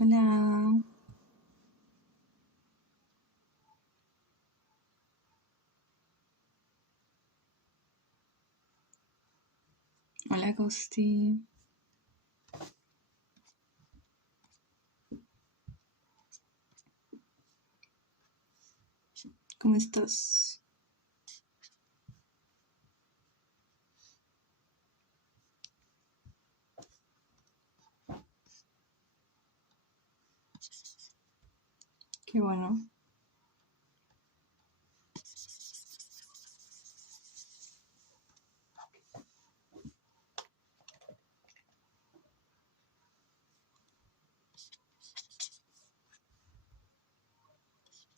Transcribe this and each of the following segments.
Hola, hola Costi, ¿cómo estás? Qué bueno.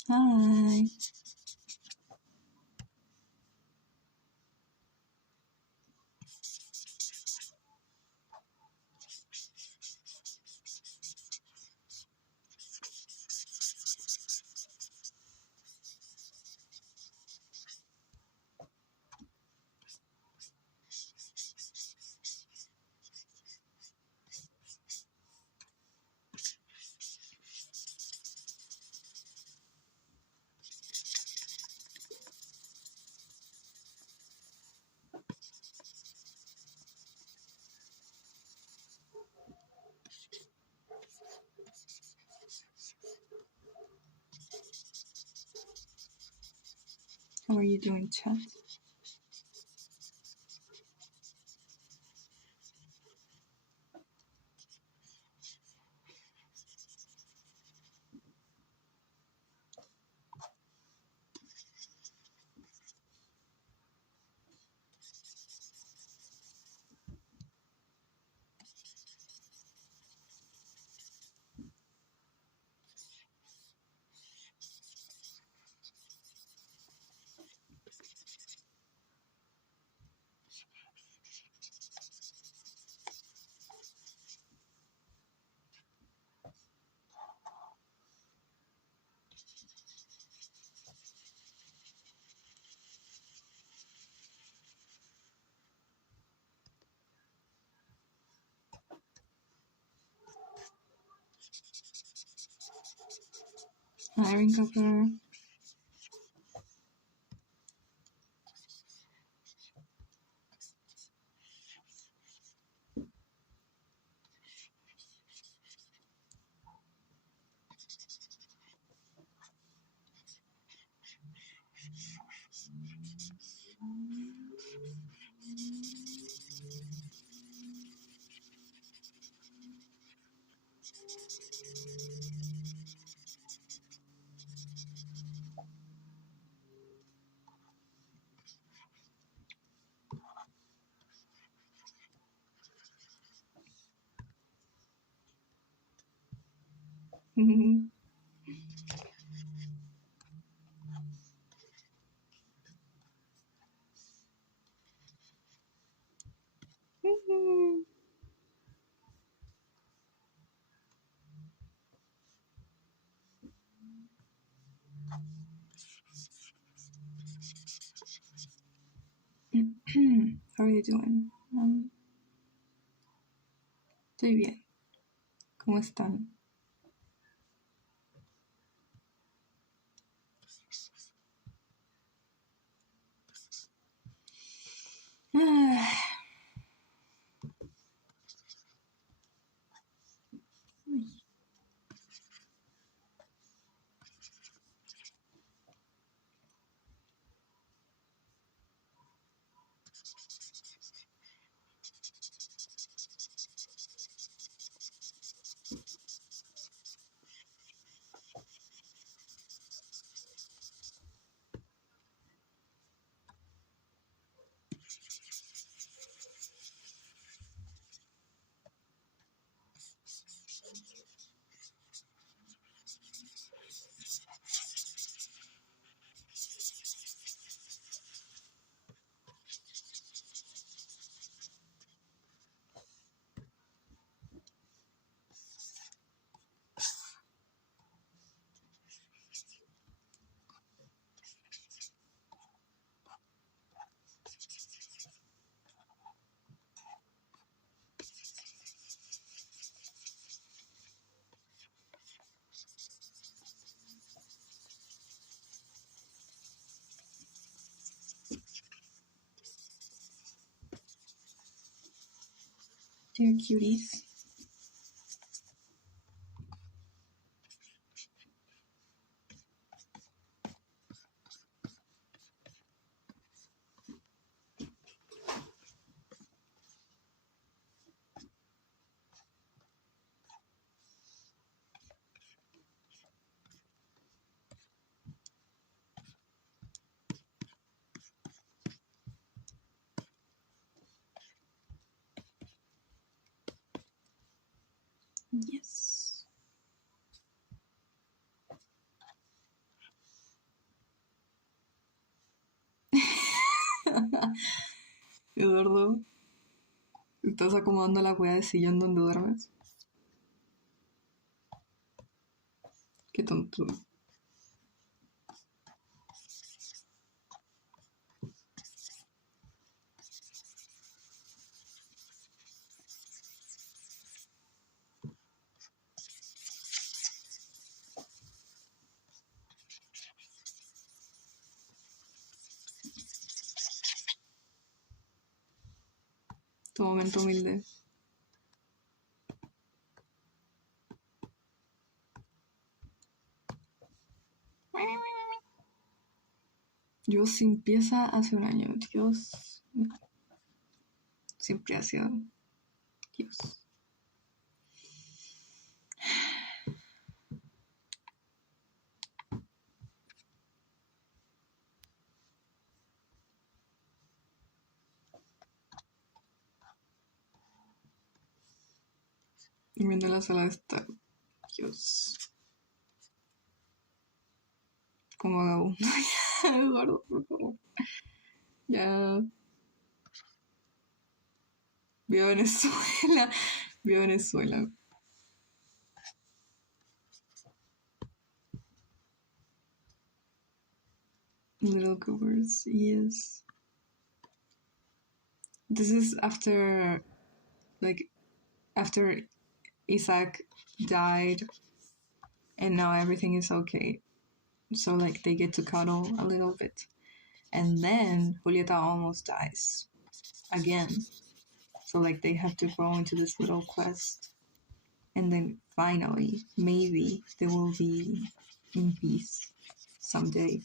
Hi. How are you doing, chat? Hi, Ringcopper. How are you doing? Estoy bien. ¿Cómo están? Ah, They're cuties. Yes. Eduardo, ¿estás acomodando la cueva de sillón donde duermes? Qué tonto. Tu momento humilde. Yo sin pieza hace un año, Dios. Siempre ha sido Dios. Y viendo la sala de estar, Dios. Como vagabundo. Eduardo, por favor. Ya. Vio Venezuela. Vio Venezuela. Little Goobers, yes. This is after, like, after Isaac died, and now everything is okay. So, like, they get to cuddle a little bit. And then Julieta almost dies again. So, like, they have to go into this little quest. And then finally, maybe they will be in peace someday.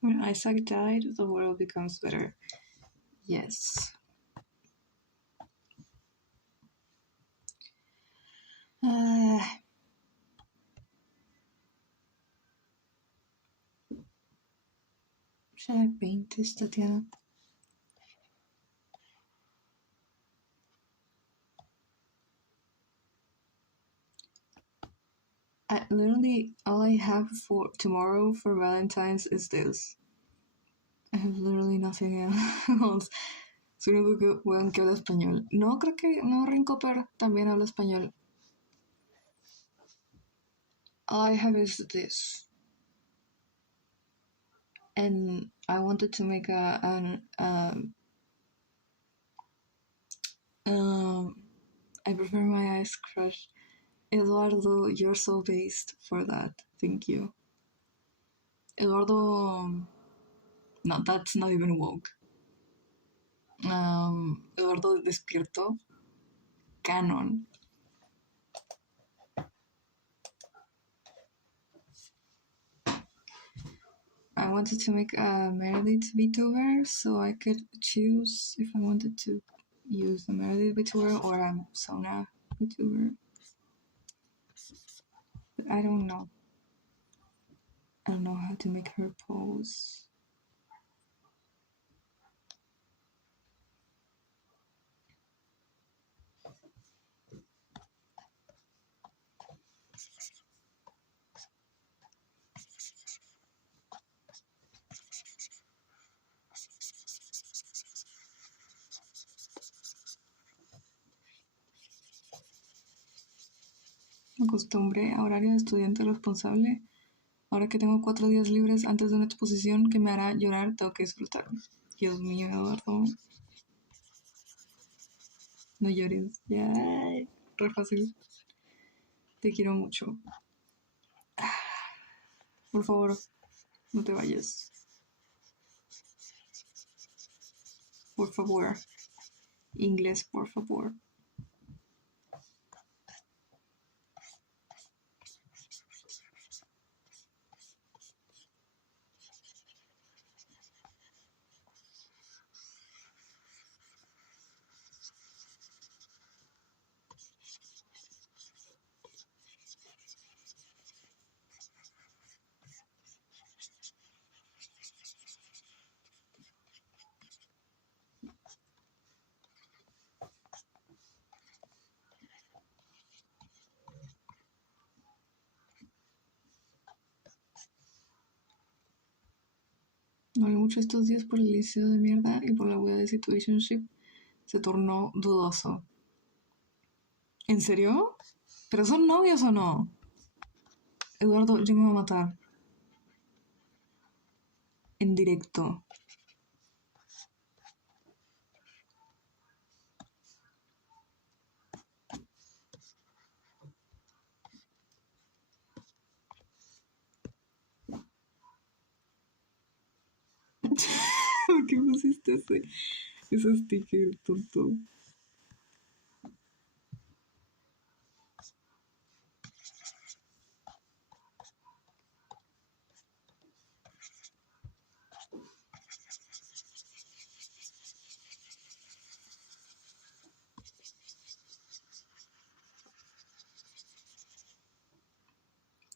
When Isaac died, the world becomes better. Yes. Should I paint this, Tatiana? Literally, all I have for tomorrow for Valentine's is this. I have literally nothing else. Es el único que, bueno, que habla español. No, creo que no, Rinkoper también habla español. All I have is this. And I wanted to make I prefer my eyes crushed. Eduardo, you're so based for that. Thank you. Eduardo, no, that's not even woke. Eduardo Despierto, canon. I wanted to make a Meredith VTuber so I could choose if I wanted to use the Meredith VTuber or a Sona VTuber. But I don't know. I don't know how to make her pose. Me acostumbré a horario de estudiante responsable. Ahora que tengo 4 días libres antes de una exposición que me hará llorar, tengo que disfrutar. Dios mío, Eduardo. No llores. Ya. Re fácil. Te quiero mucho. Por favor, no te vayas. Por favor. Inglés, por favor. No hablé mucho estos días por el liceo de mierda y por la wea de situationship. Se tornó dudoso. ¿En serio? ¿Pero son novios o no? Eduardo, yo me voy a matar. En directo. ¿Por qué pusiste ese sticker, tonto?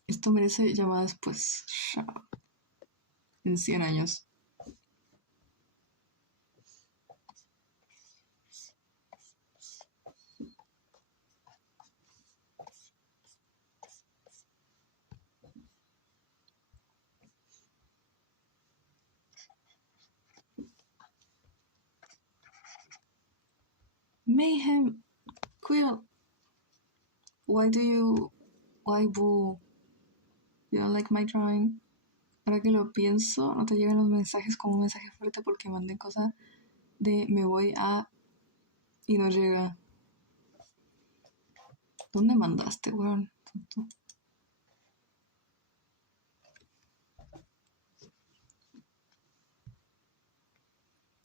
Esto merece llamada después. Chao. En 100 años. Mayhem. Quill. Why do you... Why boo? You don't like my drawing? Ahora que lo pienso, no te llegan los mensajes como un mensaje fuerte porque mandé cosas de me voy a... y no llega. ¿Dónde mandaste, weón?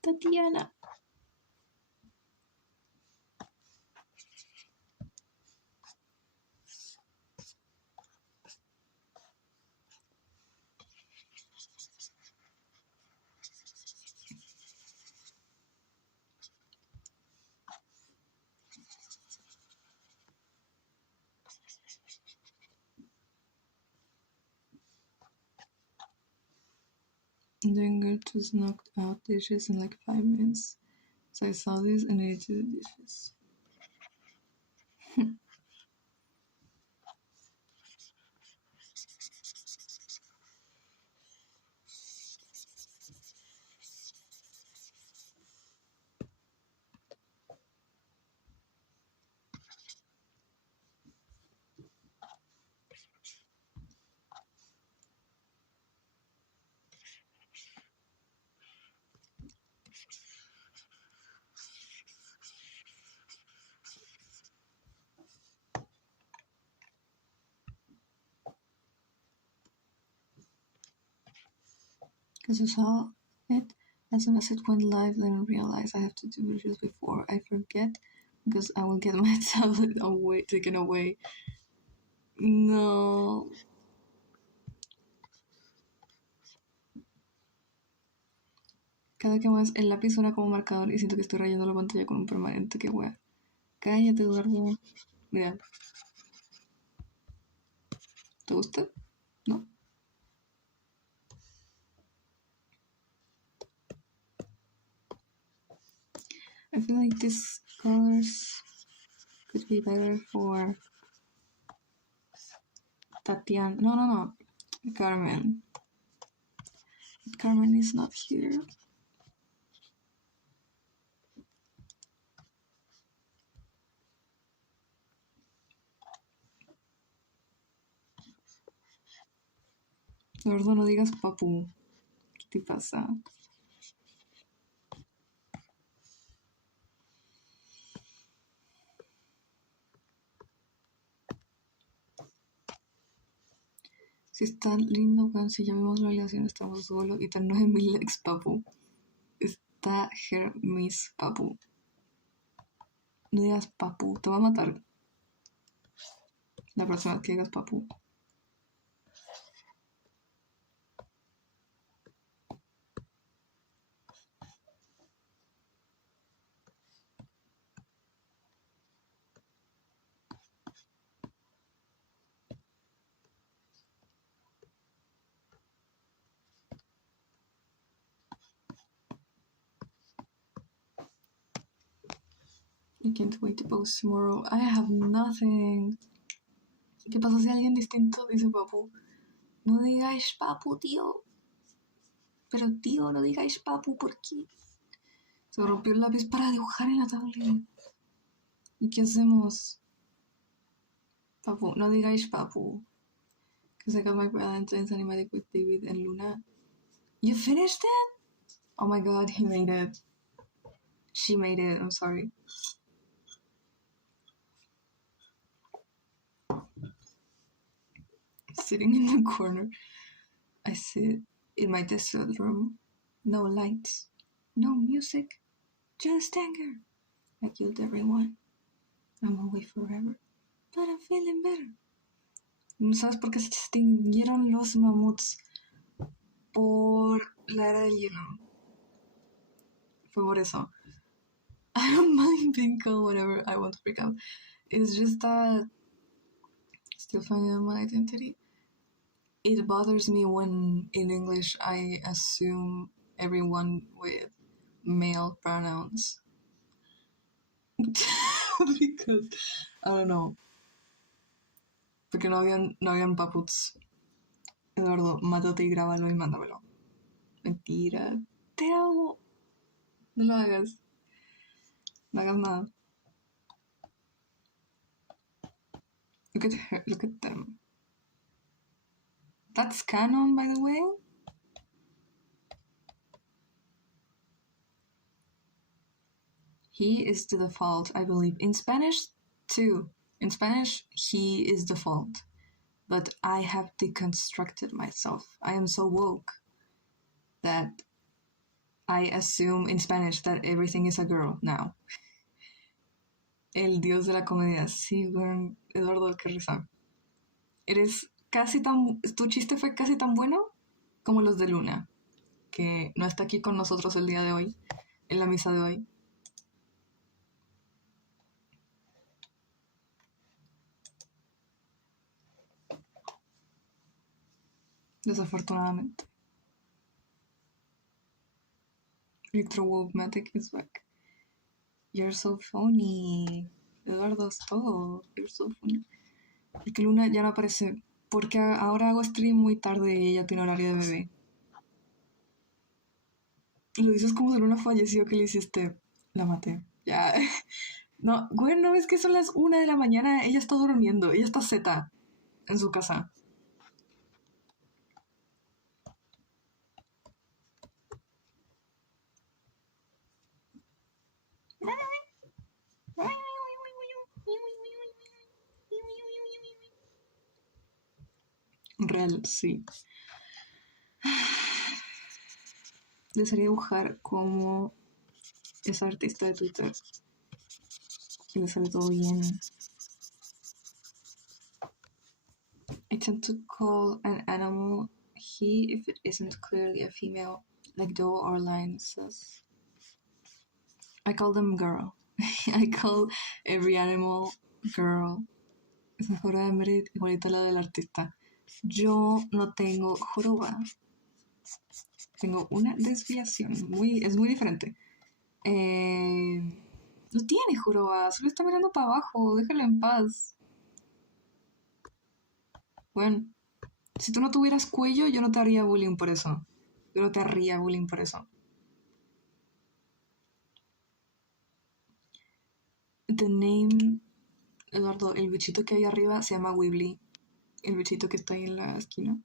Tatiana. Doing good just knocked out dishes in like 5 minutes. So I saw this and I did the dishes. because I saw it as soon as it went live. Then I realized I have to do it just before I forget, because I will get my tablet taken away. No. Cada que más el lápiz suena como marcador y siento que estoy rayando la pantalla con un permanente. Qué wea. Cállate, Eduardo. Mira. ¿Te gusta? ¿No? I feel like these colors could be better for Tatiana. No. Carmen. Carmen is not here. Eduardo, no digas papu. ¿Qué te pasa? Si está lindo, weón, si ya vimos la relación, estamos solos y tan 9000 likes, papu. Está Hermes, papu. No digas papu, te va a matar la próxima vez que digas papu. I can't wait to post tomorrow. I have nothing. ¿Qué pasa si alguien distinto dice papu? No digáis papu, tío. Pero tío, no digáis papu, ¿por qué? Se me rompió el lápiz para dibujar en la tablet. ¿Y qué hacemos? Papu, no digáis papu. Because I got my Valentine's animatic with David and Luna. You finished it? Oh my god, he made it. She made it, I'm sorry. Sitting in the corner, I sit in my desolate room. No lights, no music, just anger. I killed everyone. I'm away forever, but I'm feeling better. ¿No sabes por qué se extinguieron los mamuts? Por la era del hielo. Fue por eso. I don't mind being cold, whatever, I won't freak out. It's just that still finding my identity. It bothers me when in English I assume everyone with male pronouns. Because, I don't know. Porque no habían paputs. Eduardo, mátate y grábalo y mándamelo. Mentira. Te amo. No lo hagas. No hagas nada. Look at her. Look at them. That's canon, by the way. He is the default, I believe. In Spanish, too. In Spanish, he is default. But I have deconstructed myself. I am so woke that I assume in Spanish that everything is a girl now. El dios de la comedia. Sí, bueno, Eduardo, qué risa. Eres casi tan... Tu chiste fue casi tan bueno como los de Luna, que no está aquí con nosotros el día de hoy, en la misa de hoy. Desafortunadamente. Electrowobmatic is back. You're so funny. Eduardo es todo. You're so funny. Porque Luna ya no aparece. Porque ahora hago stream muy tarde y ella tiene horario de bebé. Y lo dices como si Luna falleció, que le hiciste. La maté. Ya. No, güey, no ves que son las 1 de la mañana. Ella está durmiendo. Ella está zeta en su casa. Real, sí. desearía dibujar como esa artista de Twitter que le sale todo bien. I tend to call an animal he if it isn't clearly a female, like doe or lionesses. I call them girl. I call every animal girl. Esa joroba de Meredith igualita a la del artista. Yo no tengo joroba. Tengo una desviación. Es muy diferente. No tiene joroba. Solo está mirando para abajo. Déjala en paz. Bueno, si tú no tuvieras cuello, yo no te haría bullying por eso. Yo no te haría bullying por eso. The name, Eduardo, el bichito que hay arriba se llama Weebly. El bichito que está ahí en la esquina.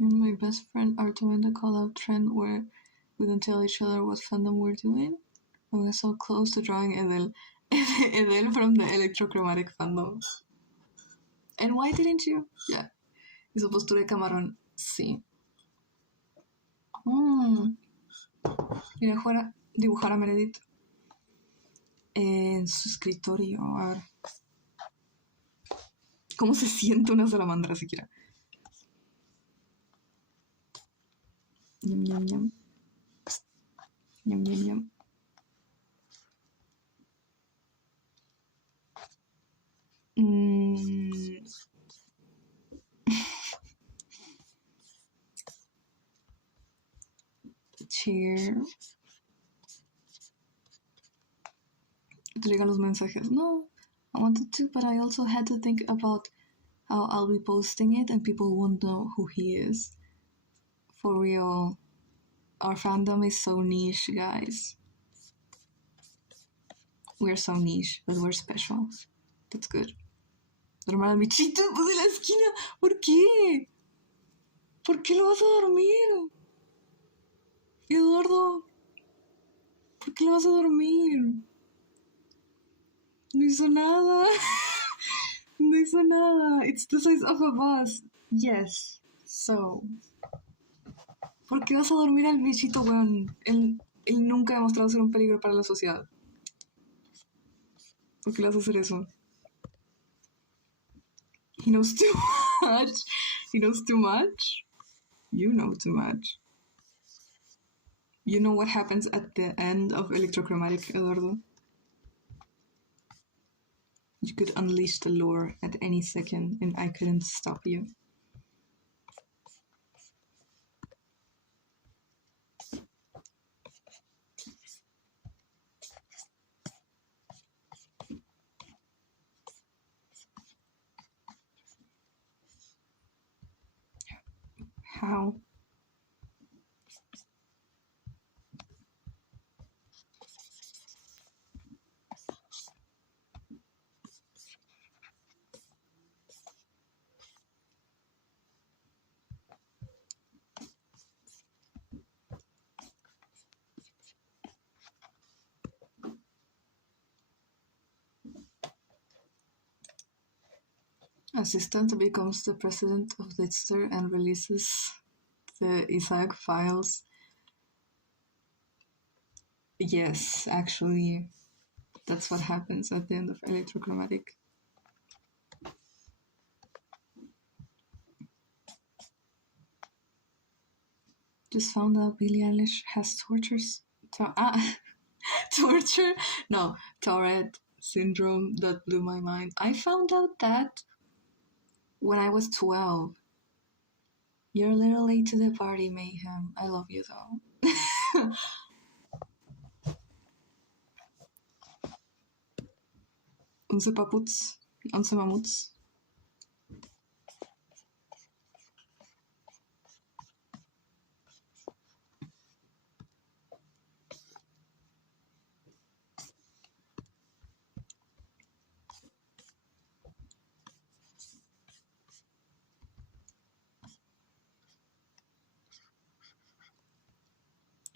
Me and my best friend are doing the call-out trend where we don't tell each other what fandom we're doing. And we're so close to drawing Edel. Edel from the Electrochromatic fandom. And why didn't you? Yeah. Y su postura de camarón. Sí. Mira, fuera dibujar a Meredith en su escritorio. A ver. ¿Cómo se siente una salamandra siquiera? Ñam, ñam, ñam. Ñam, ñam, ñam. Cheer. Te llegan los mensajes. No, I wanted to, but I also had to think about how I'll be posting it and people won't know who he is. For real. Our fandom is so niche, guys. We're so niche, but we're special. That's good. Dormir al bichito de la esquina. ¿Por qué? ¿Por qué lo vas a dormir? Eduardo, ¿por qué lo vas a dormir? No hizo nada. No hizo nada. It's the size of a bus. Yes. So. ¿Por qué vas a dormir al bichito, weón? Él nunca ha demostrado ser un peligro para la sociedad. ¿Por qué le vas a hacer eso? He knows too much. He knows too much. You know too much. You know what happens at the end of Electrochromatic, Eduardo? You could unleash the lure at any second, and I couldn't stop you. How? Assistant becomes the president of Litster and releases the Isaac files. Yes, actually, that's what happens at the end of Electrochromatic. Just found out Billie Eilish has torture? No, Tourette syndrome that blew my mind. I found out that when I was 12. You're a little late to the party, Mayhem. I love you though. 11 paputs, 11 mamuts.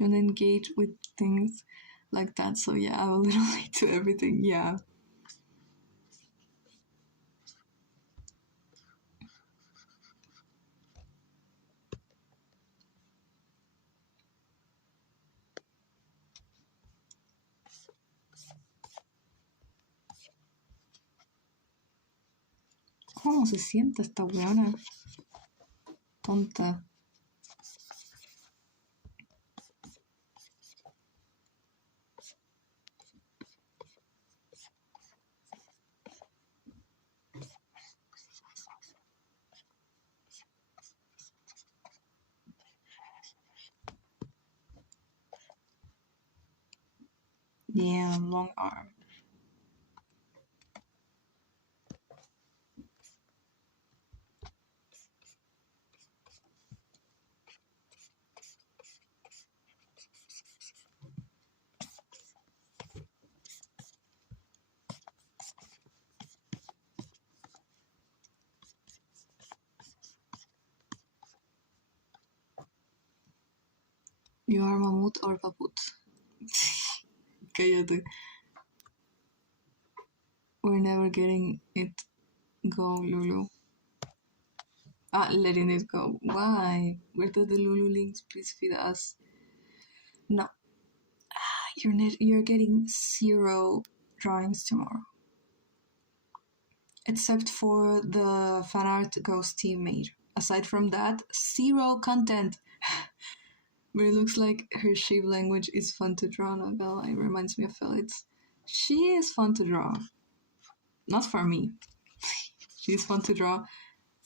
don't engage with things like that. So yeah, I'm a little late to everything. Yeah. ¿Cómo se siente esta weona? Tonta. Yeah, long arm. You are mamut or paput. Cállate. We're never getting it go, Lulu. Letting it go. Why? Where did the Lulu links? Please feed us. No. You're getting 0 drawings tomorrow. Except for the fan art Ghost team made. Aside from that, 0 content. But it looks like her shape language is fun to draw, not gonna lie. It reminds me of Felix. She is fun to draw. Not for me. She's fun to draw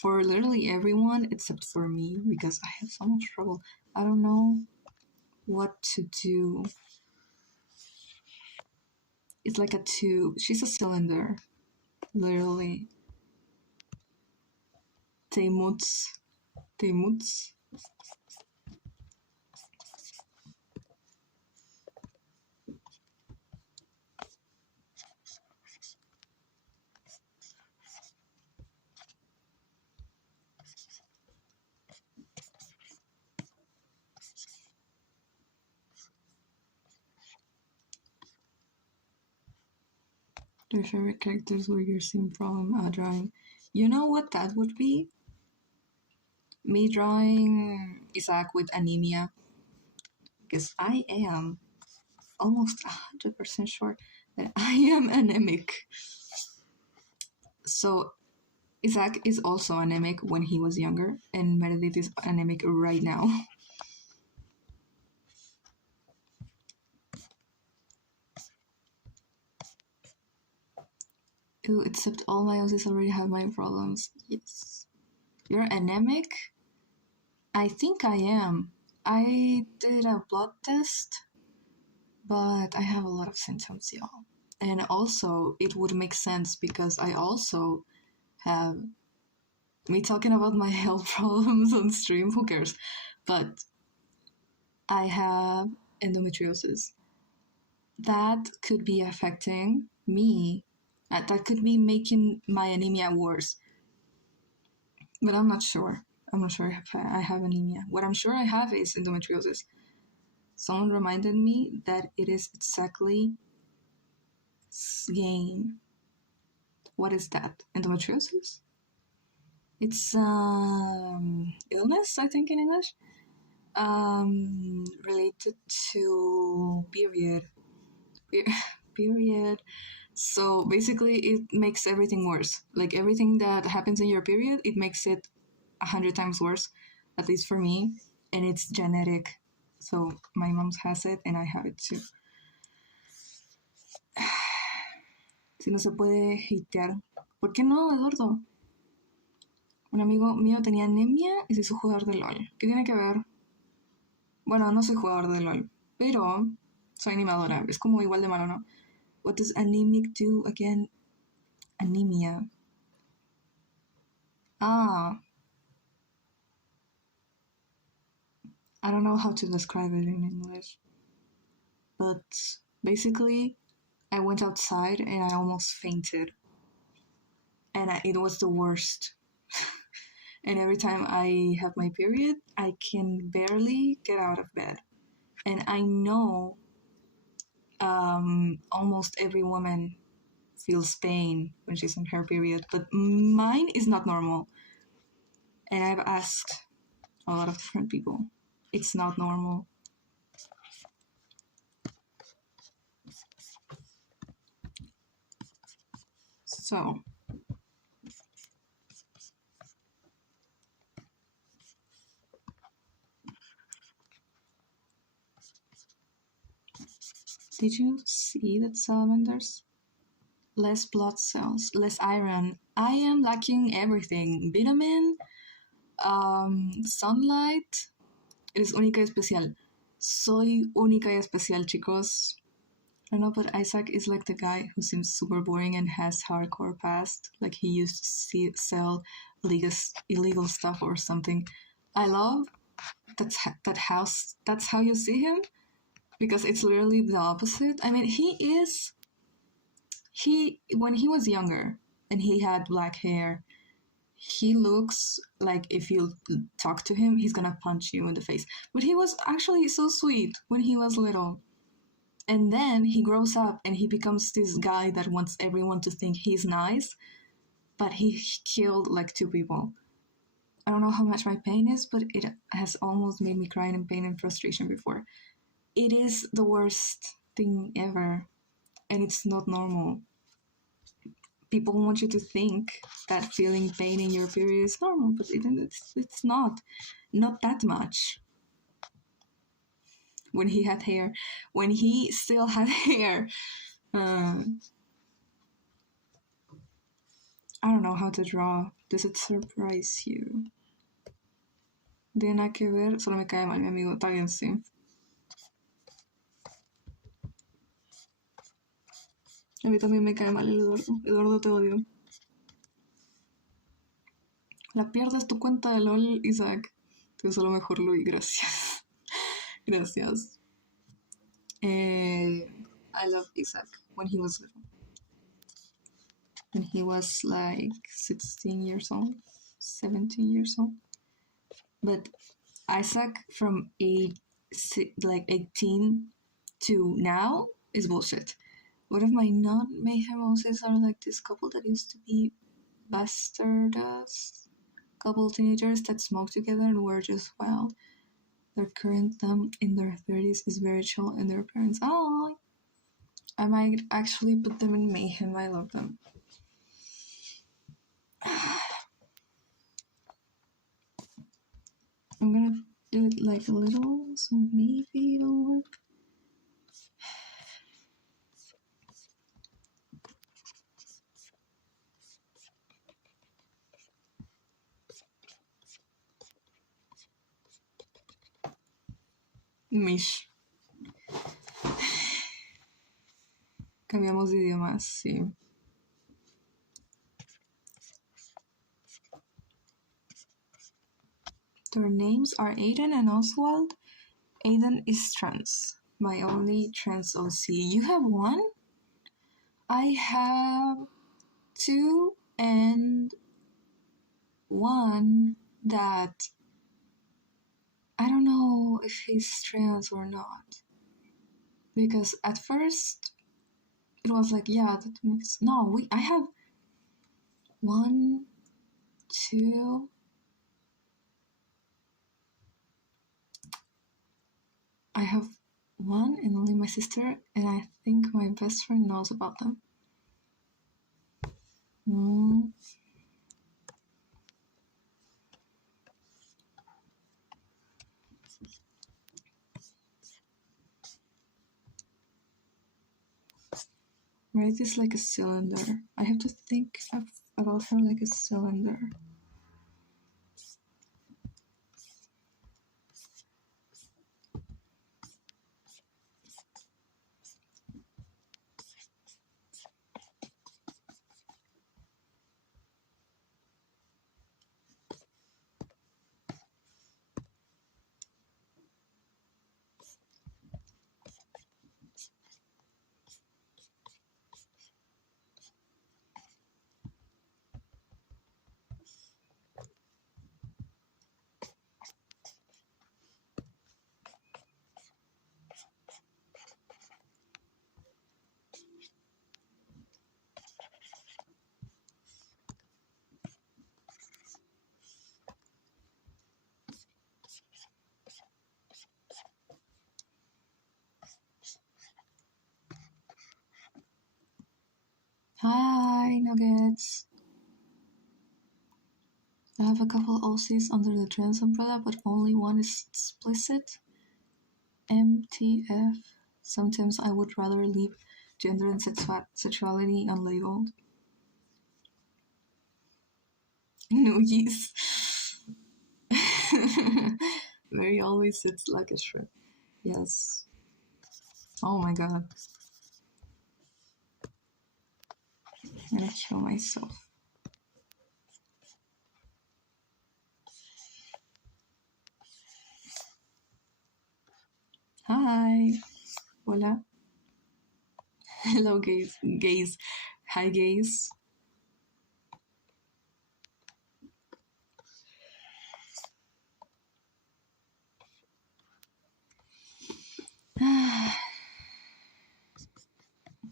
for literally everyone except for me because I have so much trouble. I don't know what to do. It's like a tube. She's a cylinder. Literally. Teimuts. Teimuts. Your favorite characters were your same problem drawing. You know what that would be? Me drawing Isaac with anemia. Because I am almost 100% sure that I am anemic. So Isaac is also anemic when he was younger, and Meredith is anemic right now. Ew, except all my Aussies already have my problems. Yes. You're anemic? I think I am. I did a blood test, but I have a lot of symptoms, y'all. And also, it would make sense because I also have me talking about my health problems on stream. Who cares? But I have endometriosis. That could be affecting me. That could be making my anemia worse. But I'm not sure. I'm not sure if I have anemia. What I'm sure I have is endometriosis. Someone reminded me that it is exactly same. What is that? Endometriosis? It's illness, I think, in English. Related to period. Period. So basically, it makes everything worse. Like everything that happens in your period, it makes it 100 times worse, at least for me. And it's genetic. So my mom has it and I have it too. Si no se puede hatear. ¿Por qué no, Eduardo? Un amigo mío tenía anemia y se hizo jugador de LOL. ¿Qué tiene que ver? Bueno, no soy jugador de LOL, pero soy animadora. Es como igual de malo, ¿no? What does anemic do again? Anemia. Ah. I don't know how to describe it in English. But basically, I went outside and I almost fainted. And it was the worst. And every time I have my period, I can barely get out of bed. And I know almost every woman feels pain when she's on her period, but mine is not normal. And I've asked a lot of different people. It's not normal. So, did you see that salamanders? Less blood cells, less iron. I am lacking everything. Vitamin, sunlight. Eres única y especial. Soy única y especial, chicos. I don't know, but Isaac is like the guy who seems super boring and has hardcore past. Like he used to sell illegal stuff or something. I love that house. That's how you see him, because it's literally the opposite. I mean, he when he was younger and he had black hair, he looks like if you talk to him, he's gonna punch you in the face. But he was actually so sweet when he was little. And then he grows up and he becomes this guy that wants everyone to think he's nice, but he killed like 2 people. I don't know how much my pain is, but it has almost made me cry in pain and frustration before. It is the worst thing ever, and it's not normal. People want you to think that feeling pain in your period is normal, but it's not. Not that much. When he had hair, when he still had hair, I don't know how to draw. Does it surprise you? No tiene nada que ver, solo me cae mal mi amigo. Está bien, sí. A mí también me cae mal el Eduardo. Eduardo, te odio. La pierdes tu cuenta de LOL, Isaac. Te deseo lo mejor, Luis. Gracias. Gracias. I love Isaac when he was little. When he was like 16 years old, 17 years old. But Isaac from like 18 to now is bullshit. One of my non-mayhem roses are like this couple that used to be bastardos, couple teenagers that smoked together and were just wild. Their current them in their 30s is very chill, and their parents, oh, I might actually put them in mayhem. I love them. I'm gonna do it like a little, so maybe it'll work. Mish. Cambiamos de idiomas, sí. Their names are Aiden and Oswald. Aiden is trans. My only trans OC. You have one? I have 2 and 1 that I don't know if he's trans or not. Because at first it was like, yeah, that makes no, I have 1, 2. I have 1 and only my sister, and I think my best friend knows about them. Write this like a cylinder. I have to think about her like a cylinder. Hi, Nuggets. I have a couple OCs under the trans umbrella, but only one is explicit. MTF. Sometimes I would rather leave gender and sexuality unlabeled. No, yes. Mary always sits like a shrimp. Yes. Oh my god. I'm gonna kill myself. Hi. Hola. Hello, gays. Gays. Hi, gays.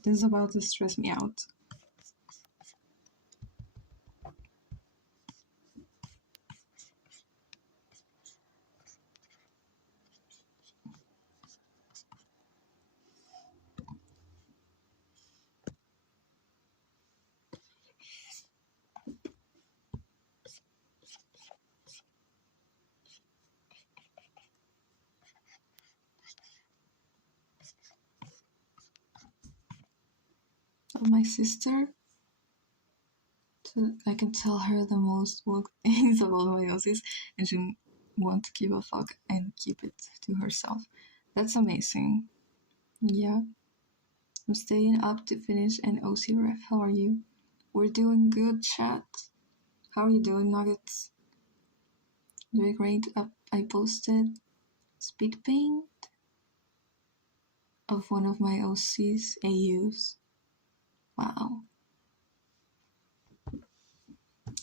This is about to stress me out. My sister, I can tell her the most woke things about meiosis, and she won't give a fuck and keep it to herself. That's amazing. Yeah. I'm staying up to finish an OC ref. How are you? We're doing good, chat. How are you doing, Nuggets? Doing great. I posted speed paint of one of my OC's AUs. Wow.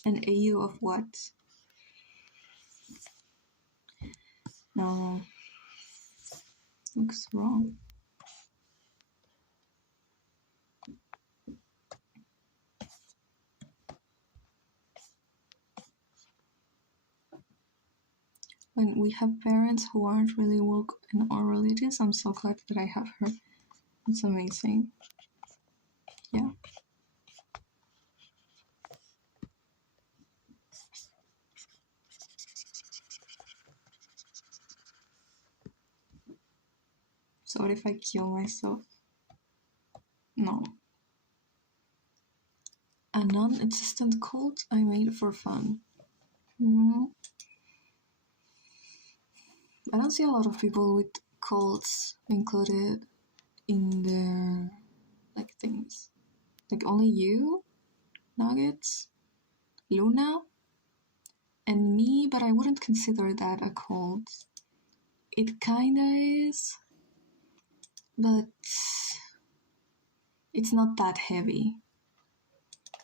An AU of what? No. Looks wrong. When we have parents who aren't really woke and or religious, I'm so glad that I have her. It's amazing. Yeah. So what if I kill myself? No. A non-existent cult I made for fun. I don't see a lot of people with cults included in their like things. Like only you, Nuggets, Luna, and me, but I wouldn't consider that a cult. It kinda is, but it's not that heavy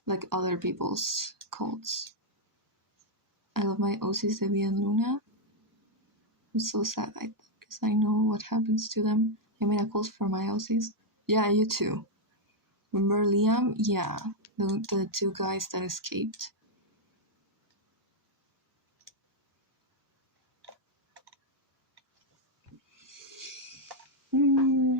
like other people's cults. I love my OCs, Debbie and Luna. I'm so sad because I know what happens to them. I made a cult for my OCs. Yeah, you too. Remember Liam? Yeah, the two guys that escaped. Mm.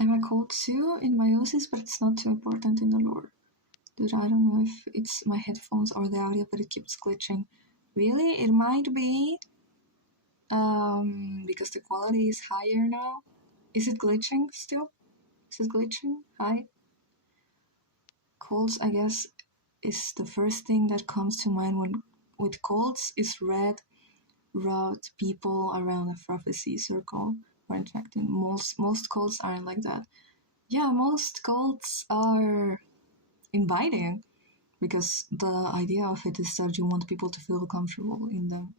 I'm a cold too in meiosis, but it's not too important in the lore. Dude, I don't know if it's my headphones or the audio, but it keeps glitching. Really? It might be. Because the quality is higher now. Is it glitching still? Is it glitching? Hi? Colds, I guess, is the first thing that comes to mind when with colds is red rot people around a prophecy circle or infecting. Most cults aren't like that. Yeah, most cults are inviting because the idea of it is that you want people to feel comfortable in them.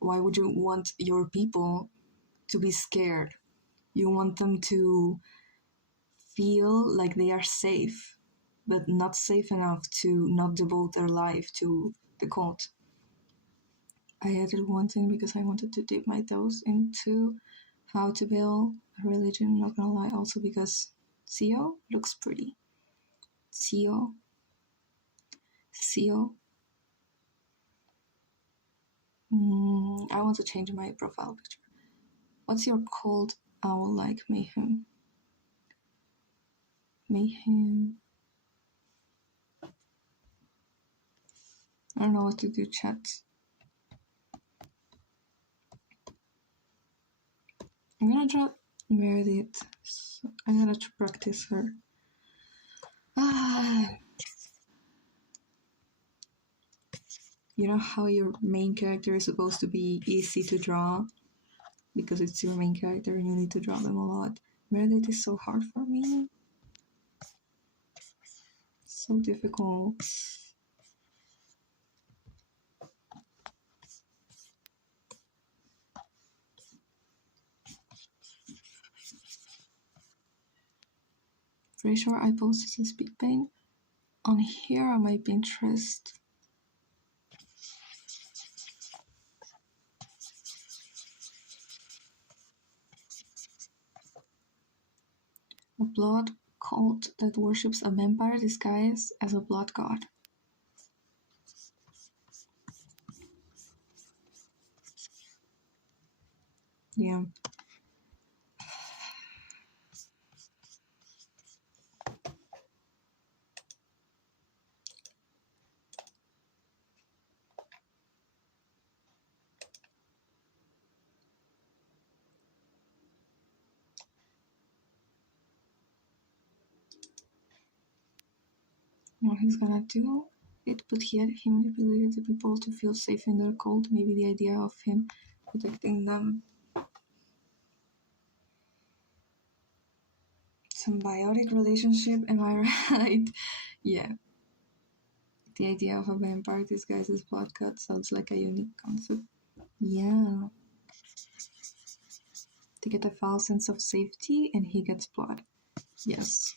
Why would you want your people to be scared? You want them to feel like they are safe, but not safe enough to not devote their life to the cult. I added one thing because I wanted to dip my toes into how to build a religion, not gonna lie, also because Sio looks pretty. Sio. I want to change my profile picture. What's your cold owl like, Mayhem? I don't know what to do, chat. I'm gonna draw Meredith. So I gotta practice her. You know how your main character is supposed to be easy to draw? Because it's your main character and you need to draw them a lot. Meredith is so hard for me. So difficult. Pretty sure I posted a speed paint on here on my Pinterest. A blood cult that worships a vampire disguised as a blood god. Yeah. What he's gonna do it, but yet he manipulated the people to feel safe in their cult. Maybe the idea of him protecting them. Symbiotic relationship, am I right? Yeah. The idea of a vampire disguised as blood god sounds like a unique concept. Yeah. They get a false sense of safety and he gets blood. Yes.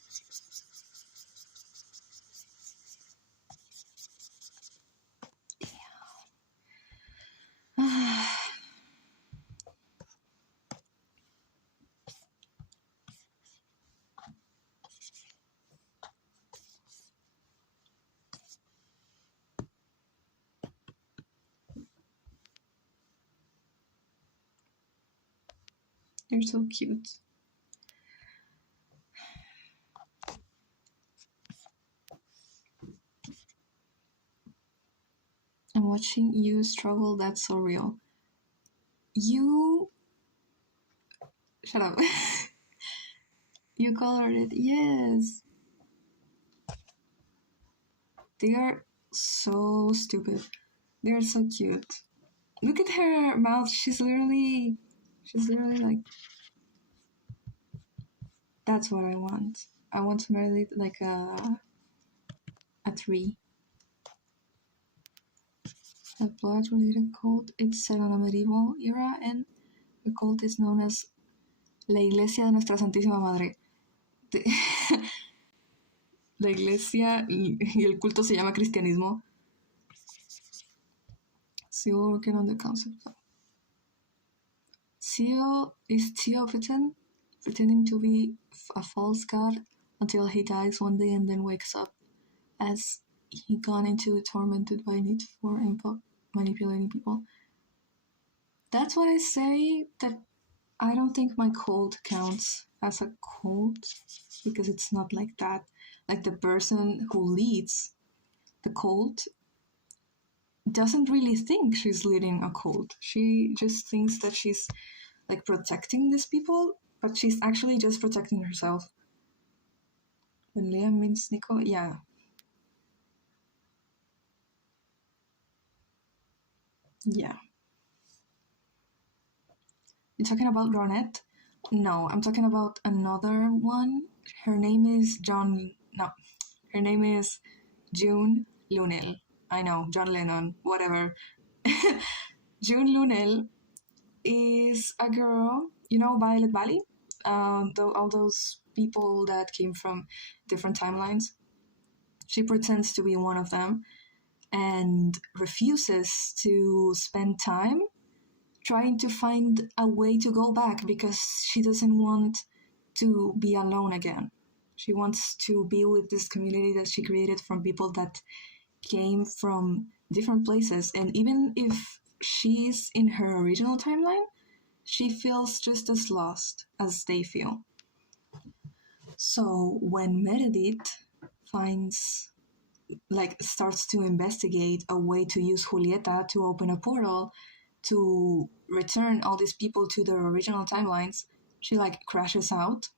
They're so cute. I'm watching you struggle, that's so real. You... Shut up. You colored it, yes! They are so stupid. They are so cute. Look at her mouth, she's literally like... That's what I want. I want to marry it like a 3. A blood-related cult. It's set on a medieval era, and the cult is known as La Iglesia de Nuestra Santísima Madre. La iglesia y el culto se llama cristianismo. Still working on the concept. Theo is Theo pretending to be a false god until he dies one day and then wakes up as he gone into tormented by need for manipulating people. That's why I say that I don't think my cult counts as a cult because it's not like that. Like the person who leads the cult doesn't really think she's leading a cult. She just thinks that she's like protecting these people, but she's actually just protecting herself. When Liam means Nico, yeah. Yeah. You're talking about Ronette? No, I'm talking about another one. Her name is her name is June Lunel. I know, John Lennon, whatever. June Lunel is a girl, you know Violet Valley? All those people that came from different timelines. She pretends to be one of them and refuses to spend time trying to find a way to go back because she doesn't want to be alone again. She wants to be with this community that she created from people that came from different places. And even if she's in her original timeline, she feels just as lost as they feel. So when Meredith starts to investigate a way to use Julieta to open a portal to return all these people to their original timelines, she crashes out,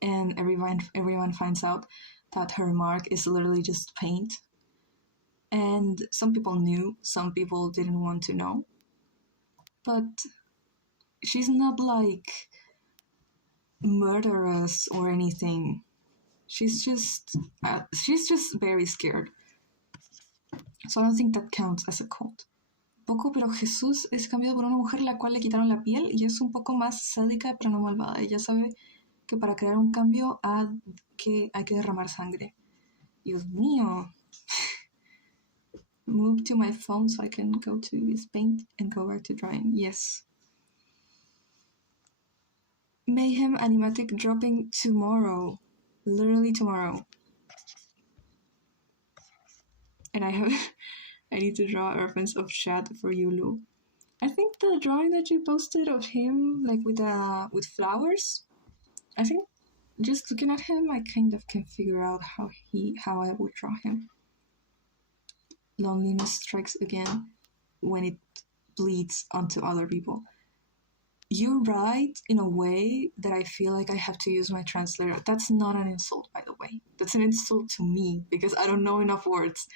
and everyone finds out that her mark is literally just paint. And some people knew, some people didn't want to know. But she's not murderous or anything. She's just very scared. So I don't think that counts as a cult. Poco, pero Jesús es cambiado por una mujer la cual le quitaron la piel y es un poco más sádica pero no malvada. Ella sabe que para crear un cambio hay que derramar sangre. Dios mío. Move to my phone so I can go to this paint and go back to drawing. Yes. Mayhem Animatic dropping tomorrow. Literally tomorrow. And I need to draw a reference of Shad for you, Lou. I think the drawing that you posted of him, with flowers, I think just looking at him, I kind of can figure out how I would draw him. Loneliness strikes again when it bleeds onto other people. You write in a way that I feel like I have to use my translator. That's not an insult, by the way. That's an insult to me because I don't know enough words.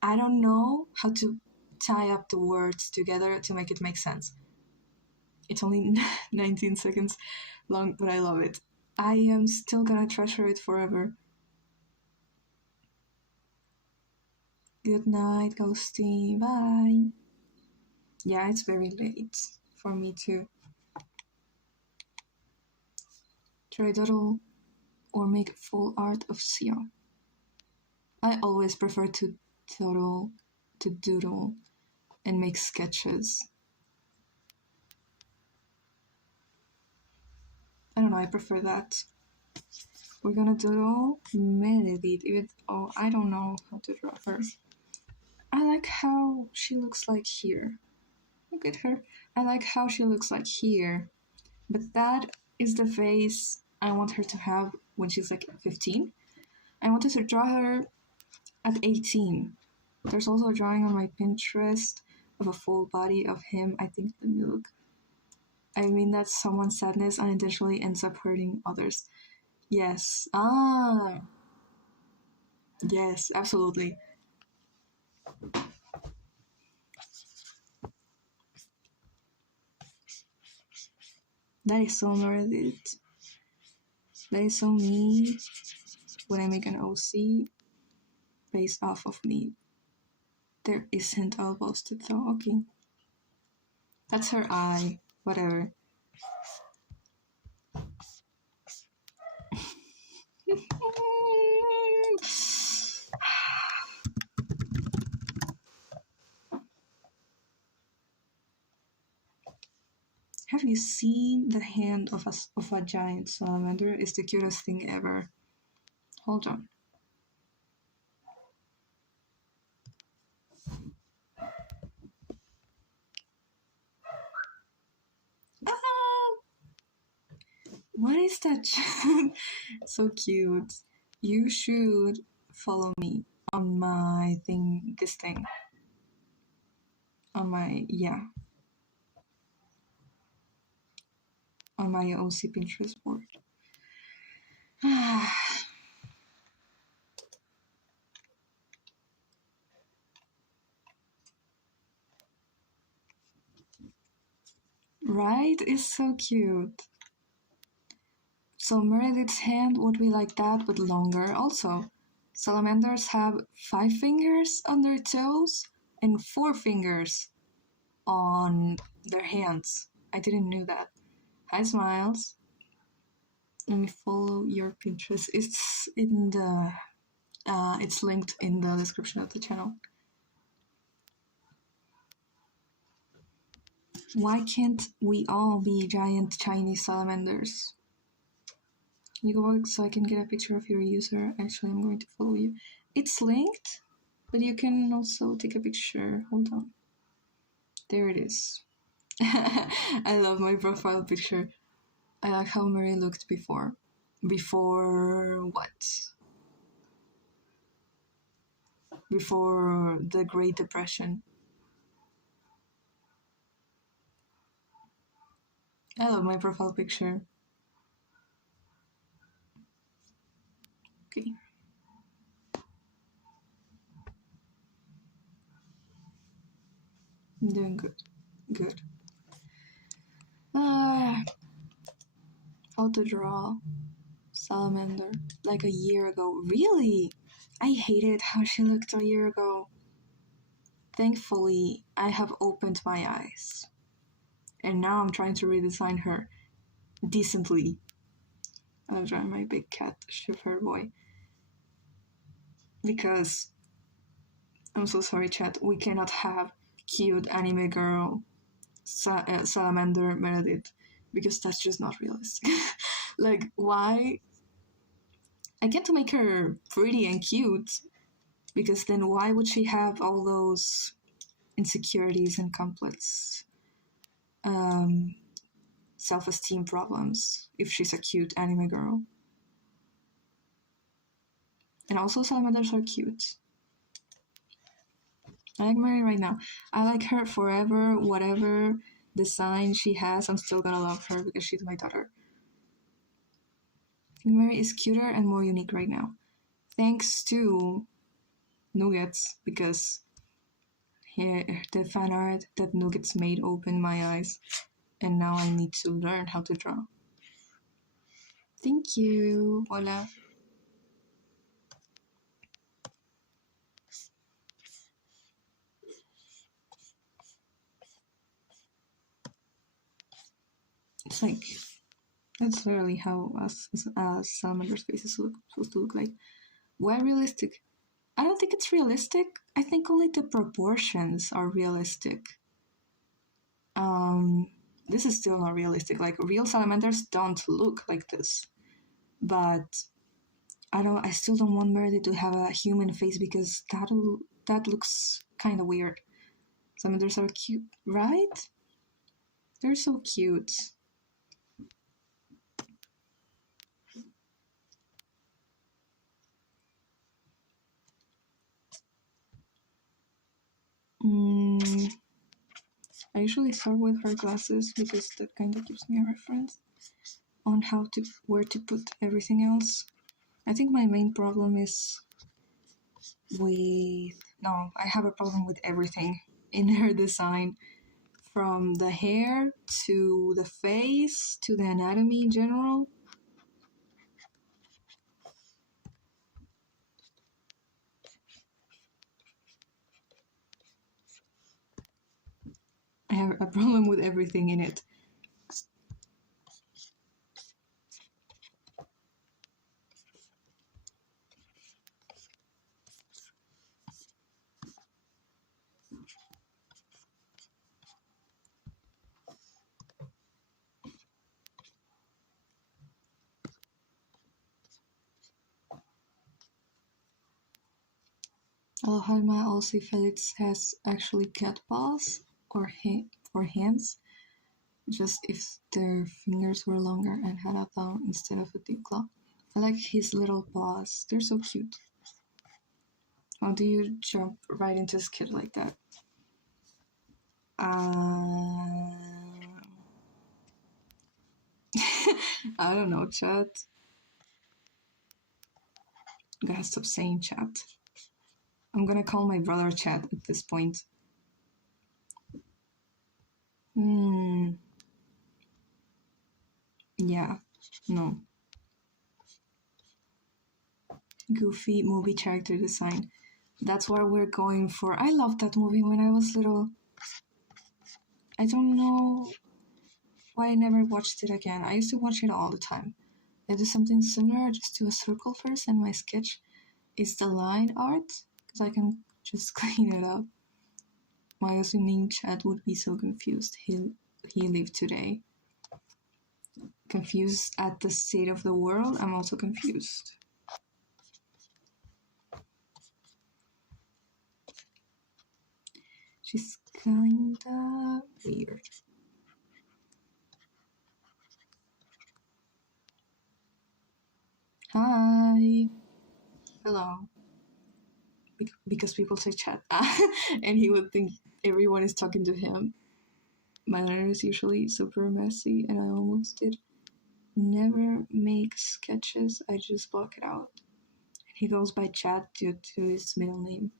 I don't know how to tie up the words together to make it make sense. It's only 19 seconds long, but I love it. I am still gonna treasure it forever. Good night, Ghosty. Bye. Yeah, it's very late for me too. Try doodle or make full art of Sia. I always prefer to doodle and make sketches. I don't know, I prefer that. We're gonna doodle Meredith. I don't know how to draw her. I like how she looks like here. Look at her. I like how she looks like here. But that is the face I want her to have when she's 15. I wanted to draw her at 18. There's also a drawing on my Pinterest of a full body of him. I think the milk. I mean that someone's sadness unintentionally ends up hurting others. Yes. Yes, absolutely. That is so Meredith. That is so me when I make an OC based off of me. There isn't all posted though. Okay. That's her eye. Whatever. Have you seen the hand of a giant salamander? It's the cutest thing ever. Hold on. What is that? So cute. You should follow me on my thing. On my on my OC Pinterest board. Right? It's so cute. So Meredith's hand would be like that, but longer also. Salamanders have 5 fingers on their toes and 4 fingers on their hands. I didn't know that. Hi, Smiles. Let me follow your Pinterest. It's in the it's linked in the description of the channel. Why can't we all be giant Chinese salamanders? You go back so I can get a picture of your user. Actually, I'm going to follow you. It's linked, but you can also take a picture. Hold on. There it is. I love my profile picture. I like how Mary looked before. Before what? Before the Great Depression. I love my profile picture. Okay. I'm doing good. Good. How to draw salamander like a year ago. Really? I hated how she looked a year ago. Thankfully, I have opened my eyes. And now I'm trying to redesign her decently. I'll draw my big cat, Shifter Boy. Because, I'm so sorry, chat, we cannot have cute anime girl Salamander Meredith. Because that's just not realistic. Like, why? I get to make her pretty and cute. Because then why would she have all those insecurities and complex self-esteem problems if she's a cute anime girl? And also salamanders are cute. I like Mary right now. I like her forever, whatever design she has, I'm still gonna love her because she's my daughter. I think Mary is cuter and more unique right now. Thanks to Nuggets, because the fan art that Nuggets made opened my eyes, and now I need to learn how to draw. Thank you. Hola. It's like, that's literally how Salamander's face is supposed to look like. Why realistic? I don't think it's realistic. I think only the proportions are realistic. This is still not realistic. Like, real salamanders don't look like this. But I still don't want Meredith to have a human face because that looks kind of weird. Salamanders are cute, right? They're so cute. I usually start with her glasses because that kind of gives me a reference on where to put everything else. I think my main problem is I have a problem with everything in her design, from the hair to the face to the anatomy in general. I have a problem with everything in it. Alhama also Felix has actually cat paws or hands, just if their fingers were longer and had a thumb instead of a deep claw. I like his little paws. They're so cute. How do you jump right into a skit like that? I don't know, chat. I'm gonna stop saying chat. I'm gonna call my brother chat at this point. Yeah, no. Goofy movie character design. That's what we're going for. I loved that movie when I was little. I don't know why I never watched it again. I used to watch it all the time. I do something similar, just do a circle first, and my sketch is the line art, because I can just clean it up. My assuming chat would be so confused. he lived today. Confused at the state of the world. I'm also confused. She's kinda weird. Hi. Hello. Because people say chat. And he would think everyone is talking to him. My letter is usually super messy, and I almost did never make sketches. I just block it out. And he goes by chat due to his middle name.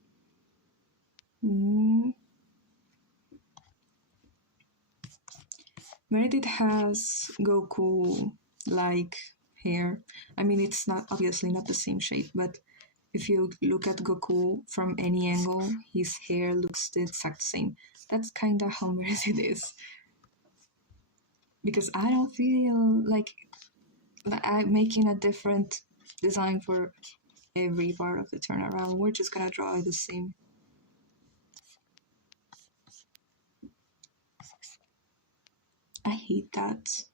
Meredith has Goku-like hair. I mean, it's not obviously not the same shape, but if you look at Goku from any angle, his hair looks the exact same. That's kind of how Meredith is. Because I don't feel like I'm making a different design for every part of the turnaround. We're just gonna draw the same. I hate that.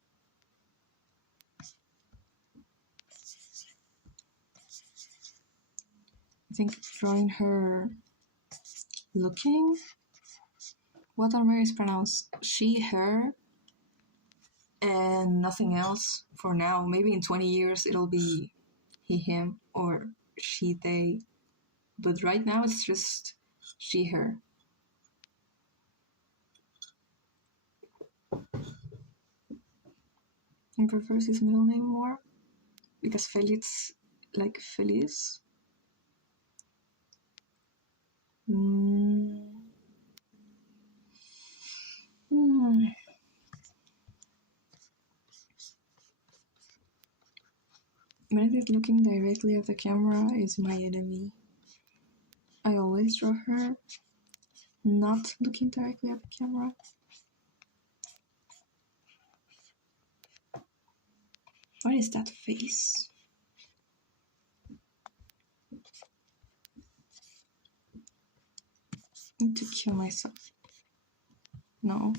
I think drawing her looking. What are Mary's pronouns? She, her, and nothing else for now. Maybe in 20 years it'll be he, him, or she, they. But right now it's just she, her. He prefers his middle name more because Felix, like Feliz. Meredith looking directly at the camera is my enemy. I always draw her not looking directly at the camera. What is that face? I need to kill myself. No.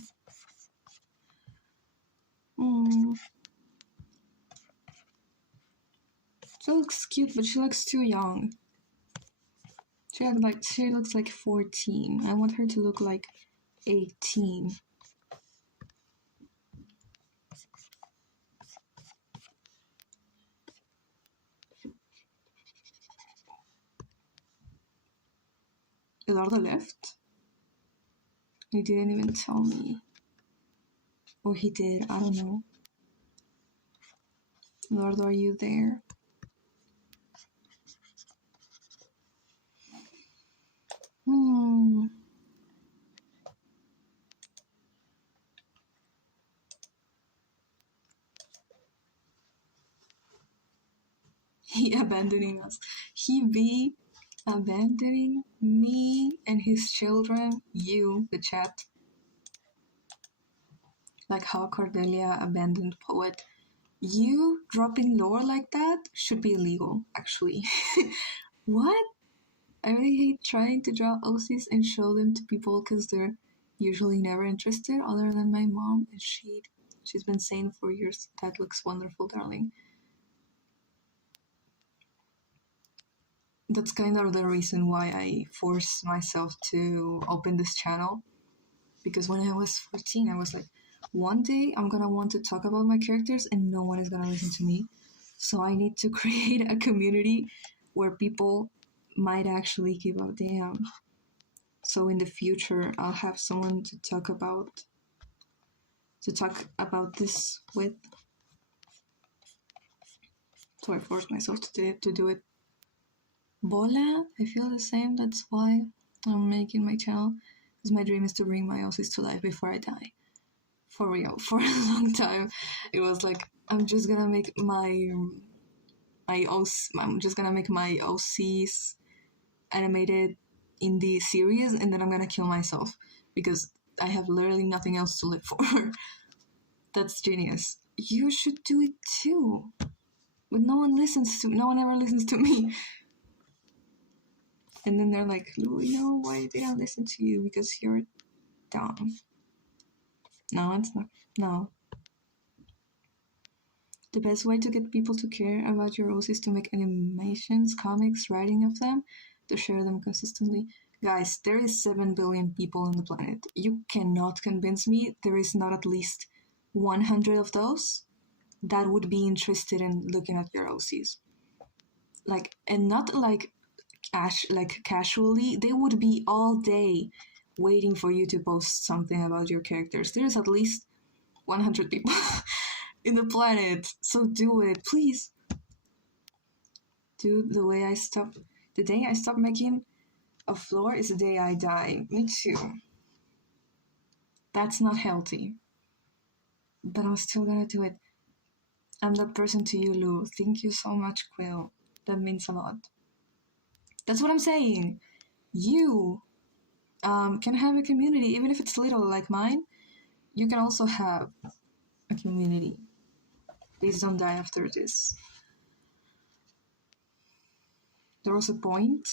She looks cute, but she looks too young. She looks like 14. I want her to look like 18. Eduardo left? He didn't even tell me. Or he did, I don't know. Eduardo, are you there? He abandoning us. He be abandoning me and his children, you, the chat. Like how Cordelia abandoned Poet. You dropping lore like that should be illegal, actually. What? I really hate trying to draw OCs and show them to people because they're usually never interested, other than my mom, and she's been saying for years, that looks wonderful, darling. That's kind of the reason why I forced myself to open this channel. Because when I was 14, I was like, one day I'm gonna want to talk about my characters and no one is gonna listen to me. So I need to create a community where people might actually give a damn. So in the future, I'll have someone to talk about this with. So I forced myself to do it. Bola, I feel the same. That's why I'm making my channel. Because my dream is to bring my OCs to life before I die. For real, for a long time, it was like I'm just gonna make my OCs animated in the series, and then I'm gonna kill myself because I have literally nothing else to live for. That's genius. You should do it too, but no one ever listens to me. And then they're like, Louie, no, why they don't listen to you? Because you're dumb. No, it's not. No. The best way to get people to care about your OC is to make animations, comics, writing of them, to share them consistently. Guys, there is 7 billion people on the planet. You cannot convince me there is not at least 100 of those that would be interested in looking at your OCs. Like, and not like casually, they would be all day waiting for you to post something about your characters. There's at least 100 people in the planet, so do it, please. Dude, the day I stop making a floor is the day I die. Me too. That's not healthy. But I'm still gonna do it. I'm that person to you, Lou. Thank you so much, Quill. That means a lot. That's what I'm saying. You can have a community, even if it's little like mine. You can also have a community. Please don't die after this. There was a point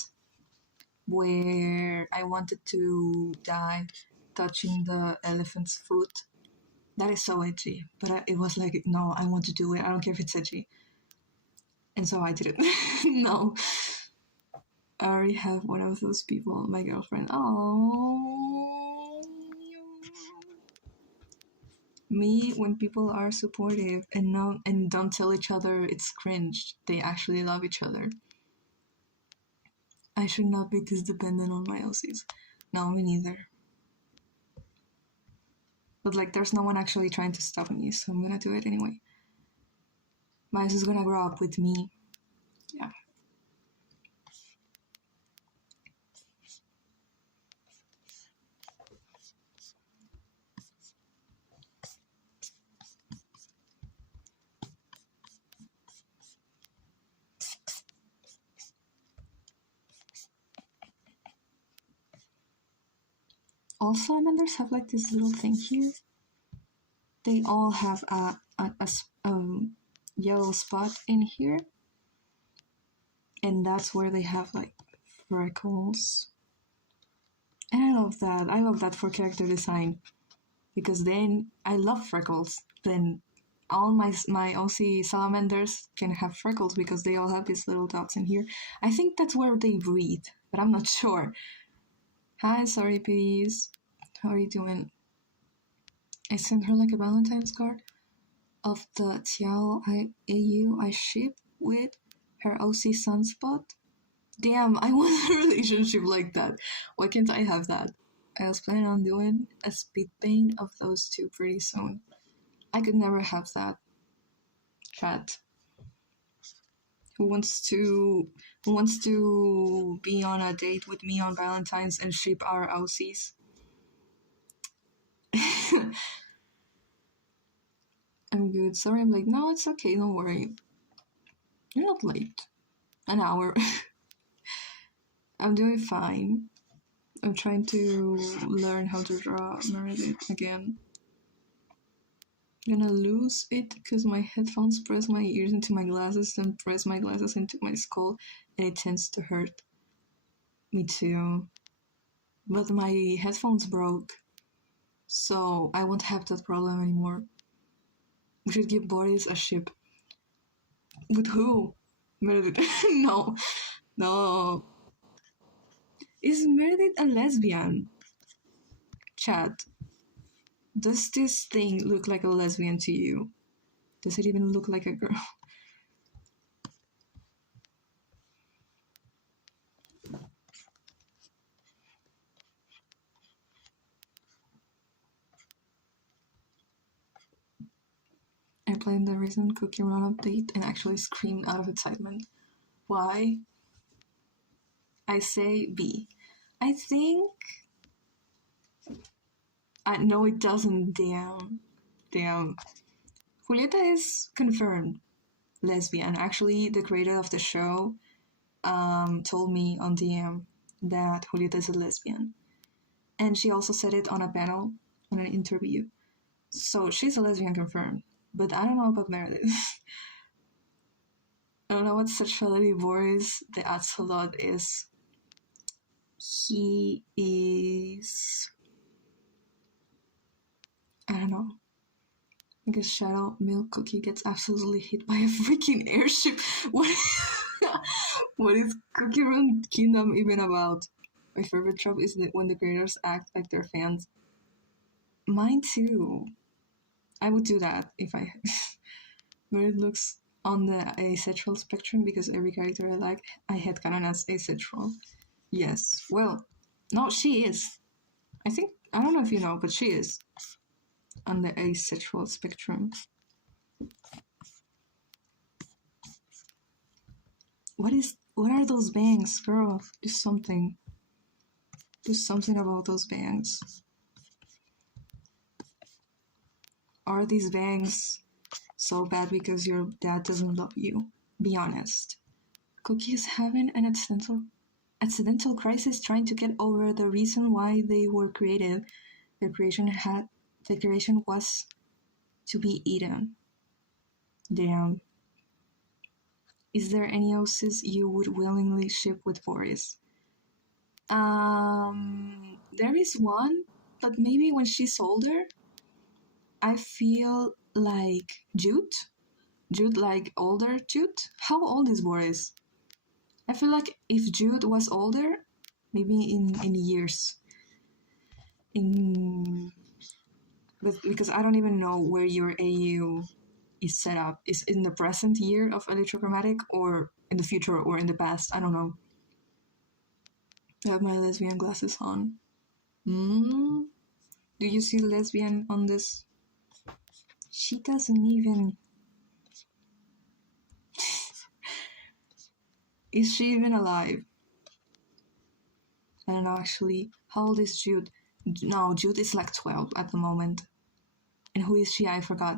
where I wanted to die touching the elephant's foot. That is so edgy. But it was like, no, I want to do it. I don't care if it's edgy. And so I did it. No. I already have one of those people, my girlfriend. Oh. Me, when people are supportive and don't tell each other it's cringe, they actually love each other. I should not be this dependent on my OCs. No, me neither. But like, there's no one actually trying to stop me, so I'm gonna do it anyway. My OC is gonna grow up with me. Yeah. All salamanders have like this little thing here. They all have a yellow spot in here, and that's where they have like freckles. And I love that. I love that for character design, because then I love freckles. Then all my OC salamanders can have freckles because they all have these little dots in here. I think that's where they breathe, but I'm not sure. Hi, sorry, please. How are you doing? I sent her like a Valentine's card of the Tiao AU I ship with her OC Sunspot. Damn, I want a relationship like that. Why can't I have that? I was planning on doing a speed paint of those two pretty soon. I could never have that. Chat. Who wants to be on a date with me on Valentine's and ship our OCs? I'm good. Sorry, I'm late. No, it's okay. Don't worry. You're not late. An hour. I'm doing fine. I'm trying to learn how to draw Meredith again. I'm gonna lose it because my headphones press my ears into my glasses, then press my glasses into my skull, and it tends to hurt. Me too. But my headphones broke, so I won't have that problem anymore. We should give Boris a ship. With who? Meredith. No. No. Is Meredith a lesbian? Chat. Does this thing look like a lesbian to you? Does it even look like a girl? I played the recent Cookie Run update and actually screamed out of excitement. Why? I say B. I think... no, it doesn't. Damn. Julieta is confirmed lesbian. Actually, the creator of the show told me on DM that Julieta is a lesbian. And she also said it on a panel, on an interview. So she's a lesbian confirmed. But I don't know about Meredith. I don't know what sexuality Boris the Axolot is. He is I don't know. I guess Shadow Milk Cookie gets absolutely hit by a freaking airship. What? What is Cookie Run Kingdom even about? My favorite trope is that when the creators act like they're fans. Mine too. I would do that if I. But it looks on the asexual spectrum because every character I like, I headcanon as asexual. Yes. Well, no, she is. I think I don't know if you know, but she is on the asexual spectrum. What are those bangs, girl? Do something. Do something about those bangs. Are these bangs so bad because your dad doesn't love you? Be honest. Cookie is having an accidental crisis trying to get over the reason why they were created. The creation was to be eaten. Damn. Is there any Osis you would willingly ship with Boris? There is one, but maybe when she's older, I feel like Jude. Jude, like older Jude? How old is Boris? I feel like if Jude was older, maybe in years. Because I don't even know where your AU is set up. Is in the present year of Electrochromatic or in the future or in the past? I don't know. I have my lesbian glasses on. Do you see lesbian on this? She doesn't even... Is she even alive? I don't know actually. How old is Jude? No, Jude is like 12 at the moment. And who is she? I forgot.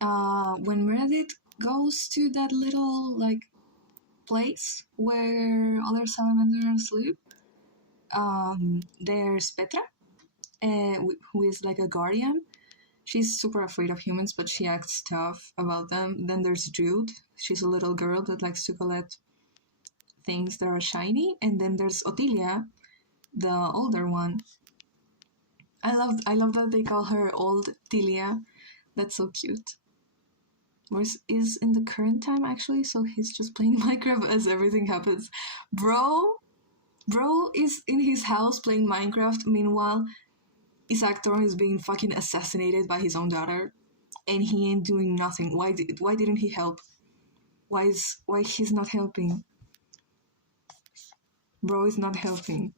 When Meredith goes to that little like place where other salamanders live, there's Petra, who is like a guardian. She's super afraid of humans, but she acts tough about them. Then there's Jude. She's a little girl that likes to collect things that are shiny. And then there's Otilia, the older one. I love that they call her Old Tilia. That's so cute. Morris is in the current time actually, so he's just playing Minecraft as everything happens. Bro is in his house playing Minecraft. Meanwhile, Isaac Thorne is being fucking assassinated by his own daughter, and he ain't doing nothing. Why didn't he help? Why he's not helping? Bro is not helping.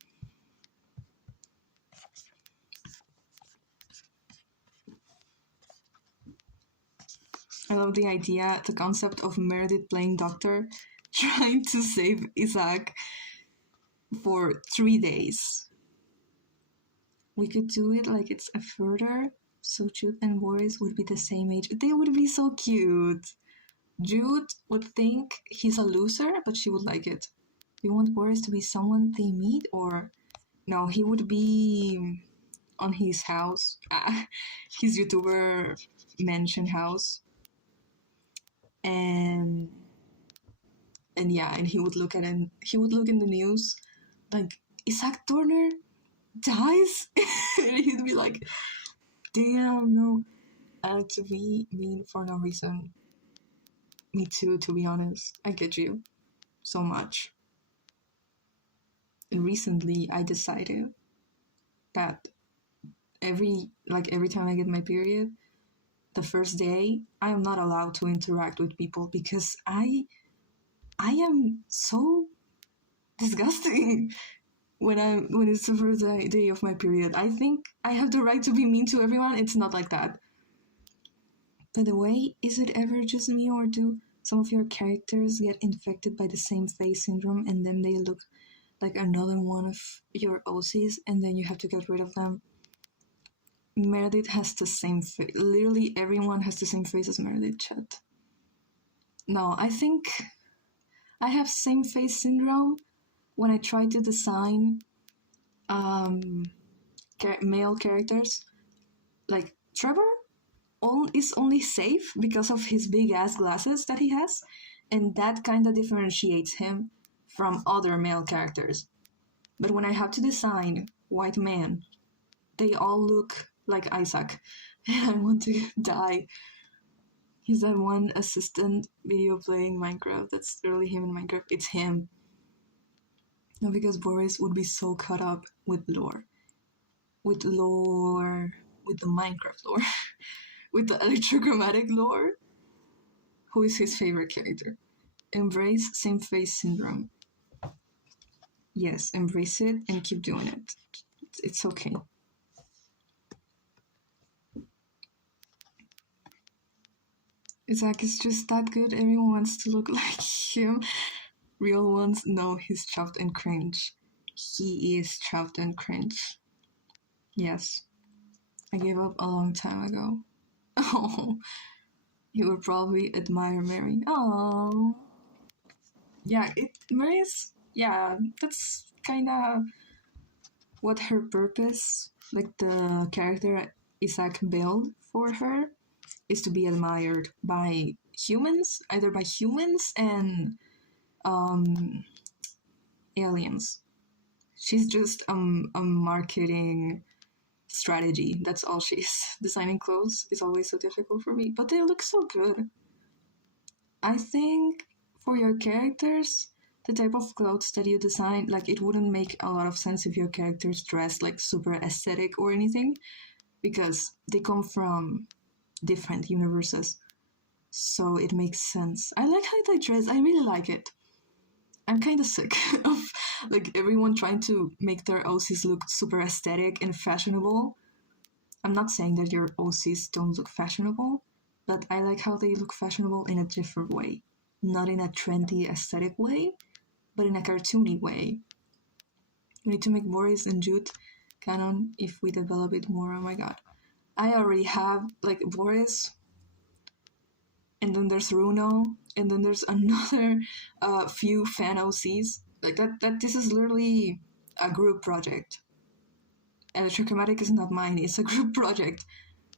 I love the idea, the concept of Meredith playing doctor, trying to save Isaac for 3 days. We could do it like it's a further, so Jude and Boris would be the same age. They would be so cute. Jude would think he's a loser, but she would like it. Do you want Boris to be someone they meet, or... No, he would be on his house. His YouTuber mansion house. And yeah, and he would look at it. He would look in the news, like Isaac Turner dies, and he'd be like, "Damn, no." To be mean for no reason. Me too, to be honest. I get you so much. And recently, I decided that every time I get my period, the first day, I am not allowed to interact with people because I am so disgusting when it's the first day of my period. I think I have the right to be mean to everyone. It's not like that. By the way, is it ever just me, or do some of your characters get infected by the same face syndrome and then they look like another one of your OCs and then you have to get rid of them? Meredith has the same face. Literally everyone has the same face as Meredith, chat. No, I think I have same face syndrome when I try to design male characters. Like Trevor is only safe because of his big ass glasses that he has, and that kind of differentiates him from other male characters. But when I have to design white men, they all look like Isaac. And I want to die. He's that one assistant video playing Minecraft. That's literally him in Minecraft. It's him. No, because Boris would be so caught up with lore. With the Minecraft lore. With the electrochromatic lore. Who is his favorite character? Embrace same face syndrome. Yes, embrace it and keep doing it. It's okay. Isaac is just that good. Everyone wants to look like him. Real ones know he's chopped and cringe. He is chopped and cringe. Yes. I gave up a long time ago. Oh, you would probably admire Mary. Oh. Yeah, Mary's, yeah, that's kind of what her purpose, like the character Isaac built for her, is to be admired by humans, either by humans and aliens. She's just a marketing strategy. That's all she is. Designing clothes is always so difficult for me, but they look so good. I think for your characters, the type of clothes that you design, like it wouldn't make a lot of sense if your characters dress like super aesthetic or anything, because they come from different universes. So it makes sense. I like how they dress. I really like it. I'm kind of sick of like everyone trying to make their OCs look super aesthetic and fashionable. I'm not saying that your OCs don't look fashionable, but I like how they look fashionable in a different way. Not in a trendy aesthetic way, but in a cartoony way. We need to make Boris and Jude canon if we develop it more. Oh my god. I already have like Boris, and then there's Runo, and then there's another few fan OCs. Like that this is literally a group project. Electrochromatic is not mine, it's a group project.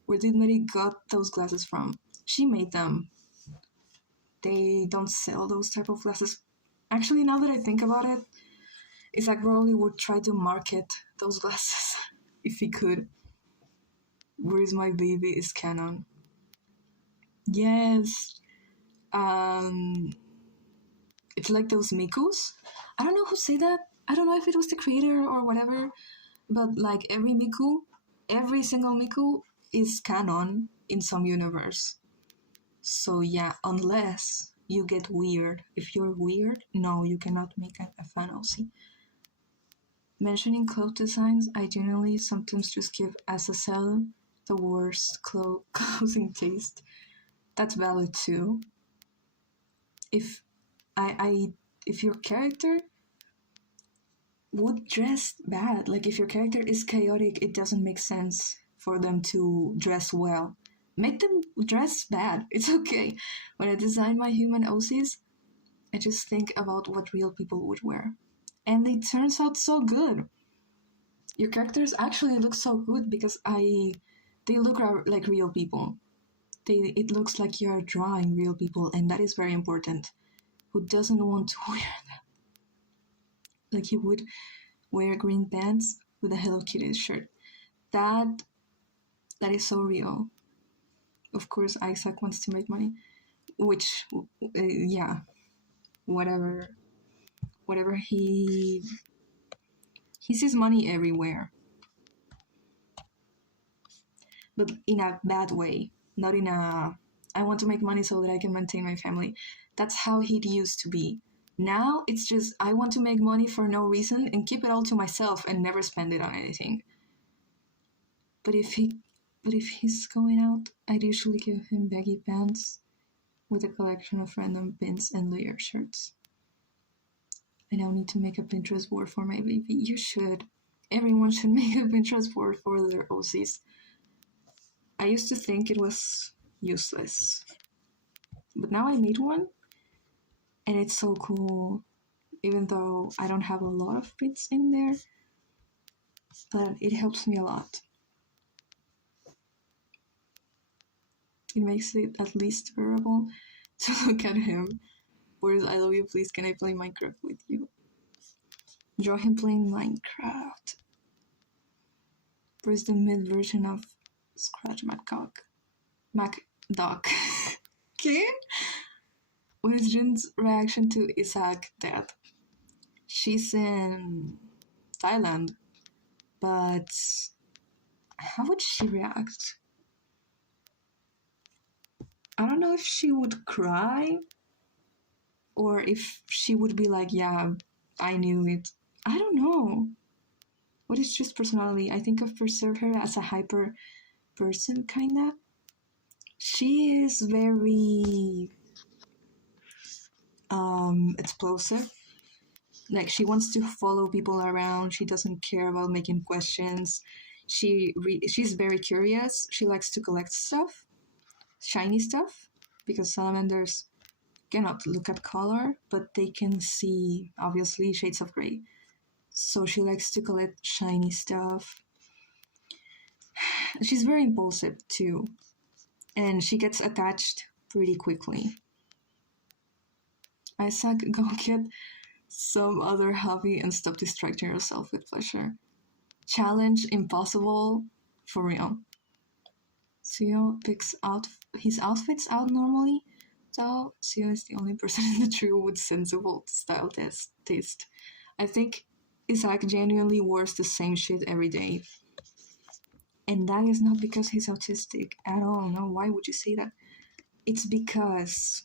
Where did Mary got those glasses from? She made them. They don't sell those type of glasses. Actually, now that I think about it, Isaac probably would try to market those glasses if he could. Where is my baby is canon. Yes. It's like those Mikus. I don't know who said that. I don't know if it was the creator or whatever, but like every Miku, every single Miku is canon in some universe. So yeah, unless you get weird. If you're weird, no, you cannot make a fan OC. Mentioning cloth designs, I generally sometimes just give SSL the worst clothing taste. That's valid too. If if your character would dress bad, like if your character is chaotic, it doesn't make sense for them to dress well. Make them dress bad. It's okay. When I design my human OCs, I just think about what real people would wear. And it turns out so good. Your characters actually look so good because they look like real people. It looks like you're drawing real people, and that is very important. Who doesn't want to wear them? Like you would wear green pants with a Hello Kitty shirt. That is so real. Of course, Isaac wants to make money, which, yeah, whatever he sees money everywhere, but in a bad way, not in a I want to make money so that I can maintain my family. That's how he used to be. Now it's just I want to make money for no reason and keep it all to myself and never spend it on anything. But if he's going out, I'd usually give him baggy pants with a collection of random pins and layer shirts. I now need to make a Pinterest board for my baby. You should. Everyone should make a Pinterest board for their OCs. I used to think it was useless. But now I made one, and it's so cool. Even though I don't have a lot of bits in there, but it helps me a lot. It makes it at least bearable to look at him. Whereas I love you, please can I play Minecraft with you? Draw him playing Minecraft. Where's the mid version of Scratch MacDuck. Okay? With Jun's reaction to Isaac's death. She's in Thailand, but how would she react? I don't know if she would cry or if she would be like, yeah, I knew it. I don't know. What is just personality? I think I've perceived her as a hyper person, kinda. She is very explosive. Like, she wants to follow people around. She doesn't care about making questions. She's very curious. She likes to collect stuff, shiny stuff, because salamanders cannot look at color, but they can see, obviously, shades of gray. So she likes to collect shiny stuff. She's very impulsive too, and she gets attached pretty quickly. Isaac, go get some other hobby and stop distracting yourself with pleasure. Challenge impossible for real. Seo picks out his outfits out normally, though Seo is the only person in the trio with sensible style taste. I think Isaac genuinely wears the same shit every day. And that is not because he's autistic at all. No, why would you say that? It's because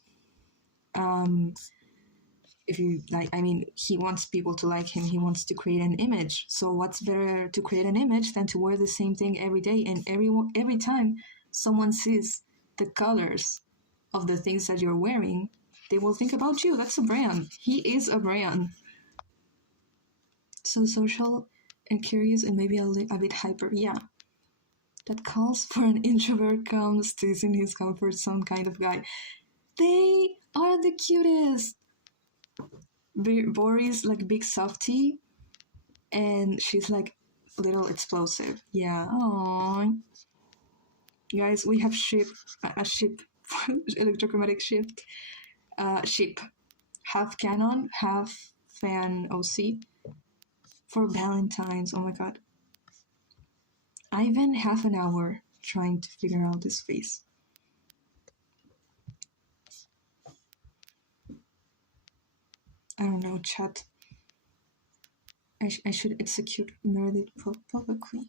if you like, I mean, he wants people to like him. He wants to create an image. So what's better to create an image than to wear the same thing every day? And every time someone sees the colors of the things that you're wearing, they will think about you. That's a brand. He is a brand. So social and curious and maybe a bit hyper. Yeah. That calls for an introvert come stays in his comfort zone kind of guy. They are the cutest. Boris like big softy, and she's like a little explosive. Yeah. Aww. Guys, we have a ship, electrochromatic shift. Ship, half canon, half fan OC for Valentine's. Oh my god. Ivan half an hour trying to figure out this face. I don't know, chat. I should execute Meredith publicly.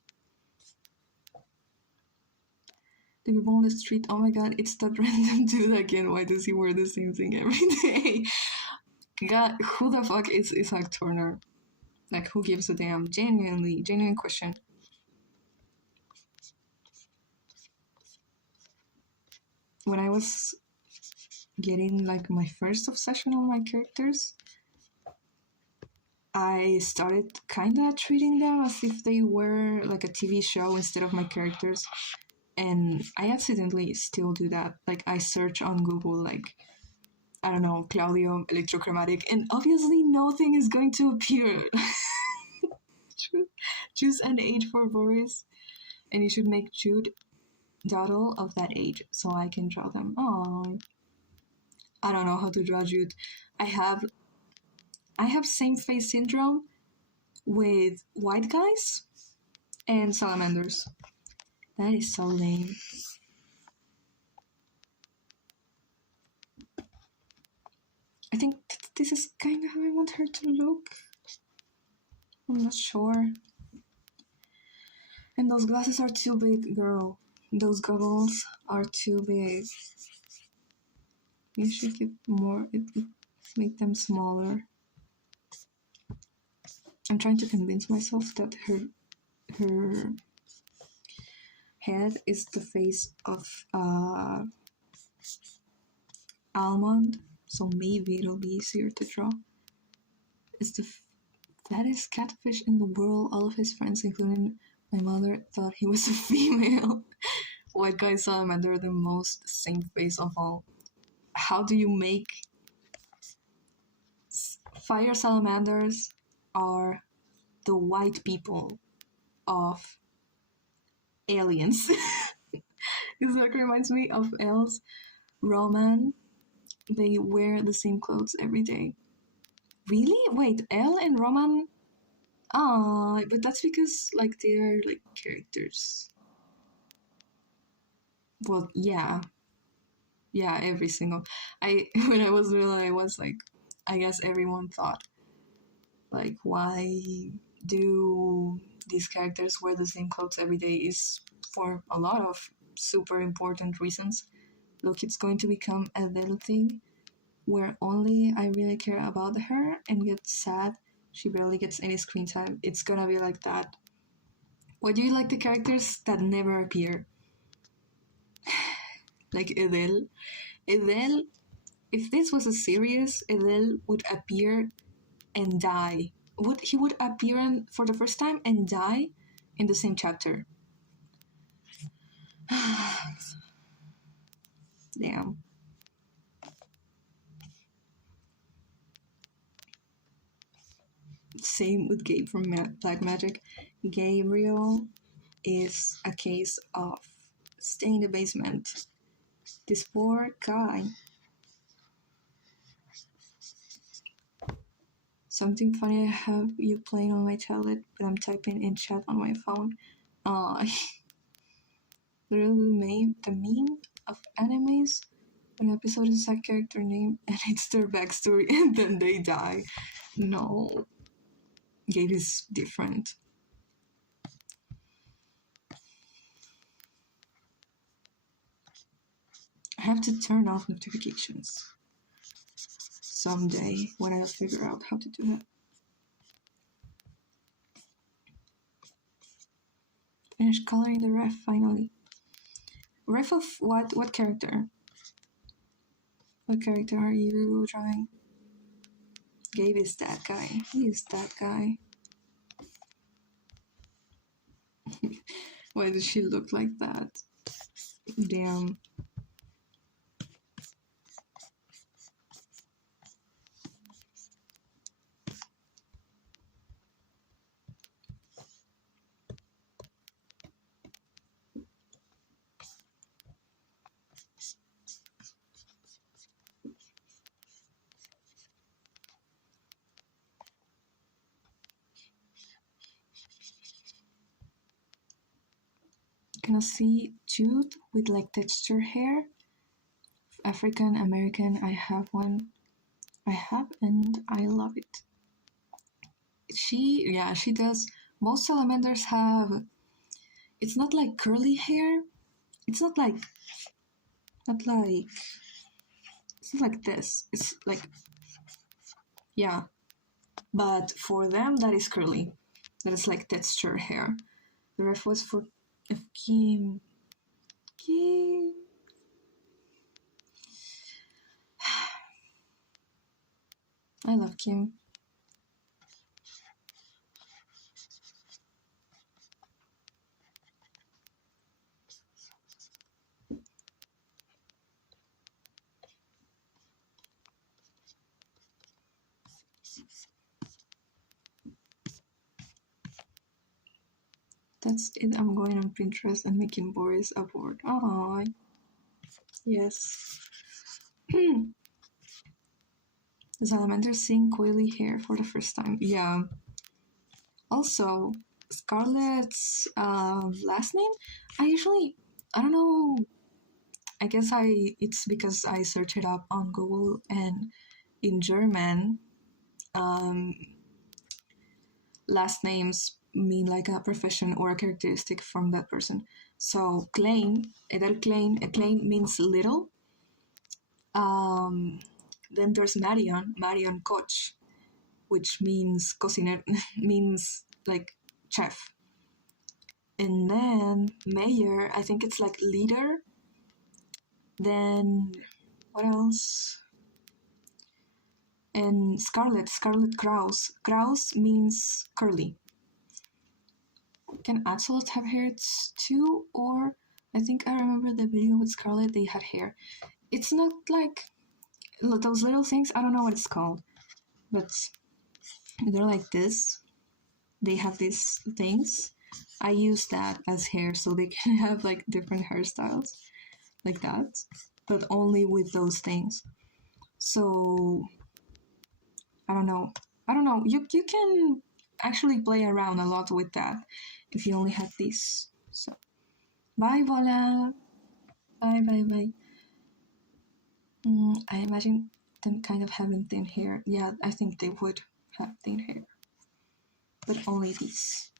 The people on the street, oh my god, it's that random dude again. Why does he wear the same thing every day? God, who the fuck is Isaac Turner? Like, who gives a damn? Genuine question. When I was getting like my first obsession on my characters, I started kinda treating them as if they were like a TV show instead of my characters. And I accidentally still do that. Like, I search on Google, like, I don't know, Claudio electrochromatic, and obviously nothing is going to appear. Choose an age for Boris, and you should make Jude Doddle of that age so I can draw them. Oh, I don't know how to draw Jude. I have same face syndrome with white guys and salamanders. That is so lame. I think this is kind of how I want her to look. I'm not sure. And those glasses are too big, girl. Those goggles are too big. You should get more, make them smaller. I'm trying to convince myself that her head is the face of almond, so maybe it'll be easier to draw. It's the fattest catfish in the world. All of his friends, including my mother, thought he was a female. White guy salamander, the most same face of all. How do you make fire salamanders? Are the white people of Aliens. This work reminds me of Elle's Roman. They wear the same clothes every day. Really? Wait, Elle and Roman? Ah, but that's because like they're like characters. Well, yeah, yeah, every single. I when I was little, I was like, I guess everyone thought like, why do these characters wear the same clothes every day? Is for a lot of super important reasons. Look, it's going to become a little thing where only I really care about her and get sad. She barely gets any screen time. It's gonna be like that. Why do you like the characters that never appear? Like Edel. Edel, if this was a series, Edel would appear and die. He would appear for the first time and die in the same chapter. Damn. Same with Gabe from Black Magic. Gabriel is a case of stay in the basement. This poor guy. Something funny, I have you playing on my tablet, but I'm typing in chat on my phone. Uh, literally the meme of animes. An episode is a character name and it's their backstory and then they die. No. Gabe is different. I have to turn off notifications someday when I figure out how to do that. Finish coloring the ref finally. Ref of what? What character? What character are you drawing? Gabe is that guy. He is that guy. Why does she look like that? Damn. Can I see Jude with like texture hair? African American, I have one. I have and I love it. She does. Most salamanders have. It's not like curly hair. It's not like. Not like. It's not like this. It's like. Yeah. But for them, that is curly. That is like texture hair. The ref was for Kim. Kim. I love Kim. That's it. I'm going on Pinterest and making Boris a board. Oh, yes. The salamanders seeing coily hair for the first time. Yeah. Also, Scarlett's last name. I don't know. I guess it's because I searched it up on Google and in German, um, last names mean like a profession or a characteristic from that person. So Klein, Edel Klein, Klein means little. Then there's Marion Koch, which means cociner, means like chef. And then Mayor, I think it's like leader. Then what else? And Scarlet Kraus. Kraus means curly. Can Axolot have hair too? Or I think I remember the video with Scarlet, they had hair. It's not like those little things, I don't know what it's called, but they're like this. They have these things. I use that as hair so they can have like different hairstyles like that, but only with those things. So I don't know. You can actually play around a lot with that if you only have these. So bye, Vola. Bye, bye, bye. I imagine them kind of having thin hair. Yeah, I think they would have thin hair. But only these.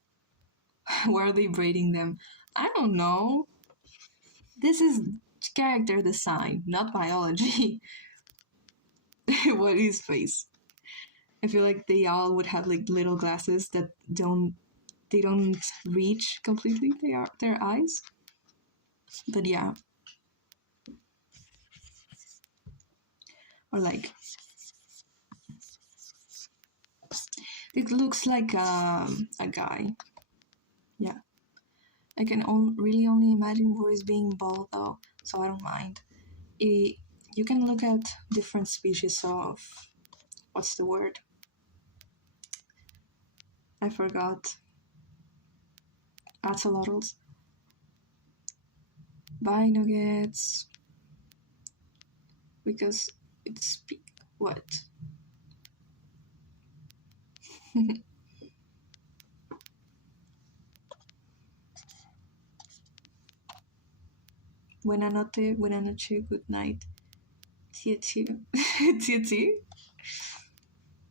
Where are they braiding them? I don't know. This is character design, not biology. What is face? I feel like they all would have like little glasses that don't reach completely their eyes. But yeah. Or like it looks like a guy. Yeah. I can really only imagine Boris being bald though, so I don't mind. You can look at different species of what's the word? I forgot. Axolotls. Bye nuggets. Because it's what? Buena noche, buena noche, good night. See you. See you.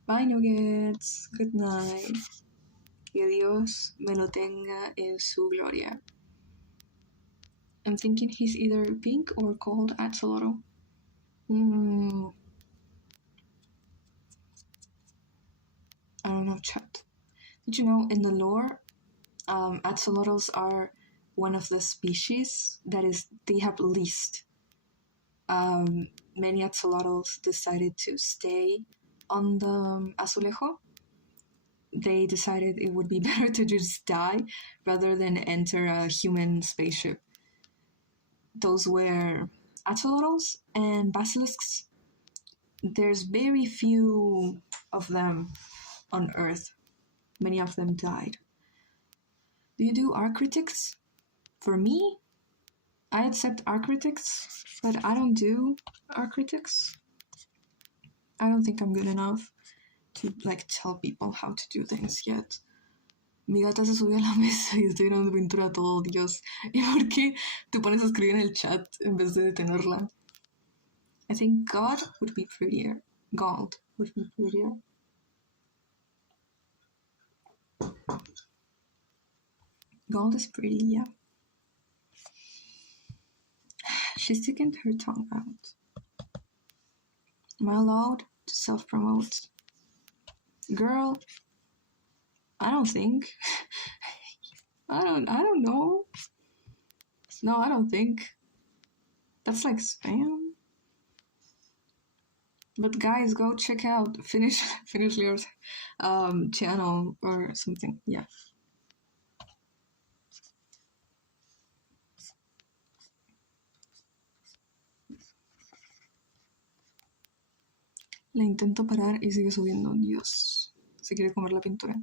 Bye nuggets. Good night. Que Dios me lo tenga en su gloria. I'm thinking he's either pink or called axolotl. I don't know, chat. Did you know in the lore, axolotls are one of the species that is they have least. Many axolotls decided to stay on the azulejo. They decided it would be better to just die rather than enter a human spaceship. Those were axolotls and basilisks. There's very few of them on Earth. Many of them died. Do you do Arcritics? For me, I accept Arcritics, but I don't do Arcritics. I don't think I'm good enough to like tell people how to do things yet. Mi gata se subió a la mesa y estoy llenando de pintura todo, Dios. ¿Y por qué te pones a escribir en el chat en vez de detenerla? I think God would be prettier. Gold would be prettier. Gold is pretty, yeah. She's sticking her tongue out. Am I allowed to self-promote? Girl, I don't think. I don't know. No, I don't think. That's like spam. But guys, go check out Finish Lear's channel or something. Yeah. La intento parar y sigue subiendo. Dios. Se quiere comer la pintura.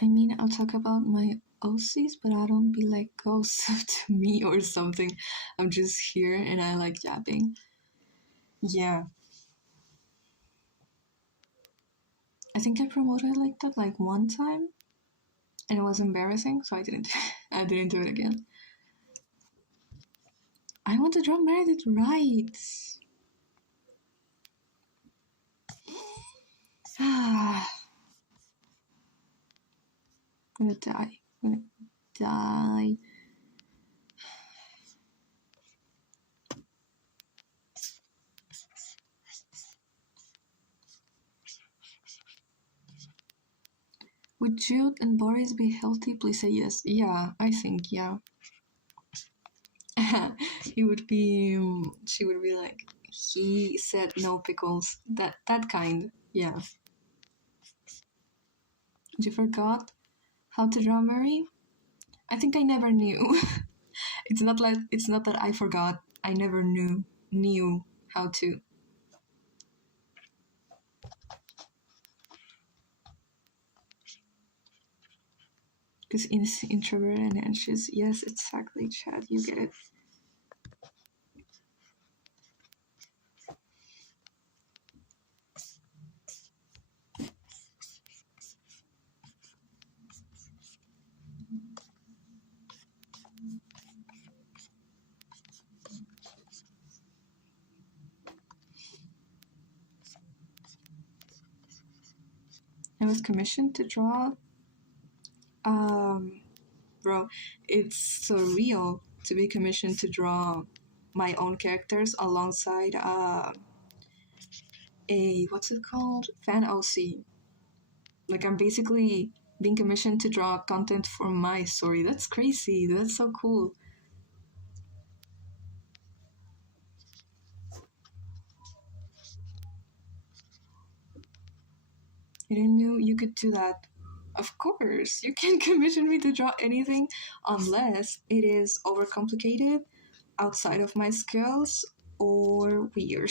I mean, I'll talk about my OCs, but I don't be like, go sub to me or something. I'm just here and I like yapping. Yeah. I think I promoted like that like one time and it was embarrassing, so I didn't do it again. I want to draw Meredith right. I'm gonna die. I'm gonna die. Would Jude and Boris be healthy? Please say yes. Yeah, I think, yeah. He would be, she would be like, he said no pickles. That kind, yeah. You forgot how to draw Mary? I think I never knew. It's not that I forgot. I never knew how to. Because introvert and anxious. Yes, exactly, Chad. You get it. I was commissioned to draw, bro, it's surreal to be commissioned to draw my own characters alongside a what's it called, fan OC. Like I'm basically being commissioned to draw content for my story. That's crazy. That's so cool. I didn't know you could do that. Of course, you can commission me to draw anything unless it is overcomplicated, outside of my skills, or weird.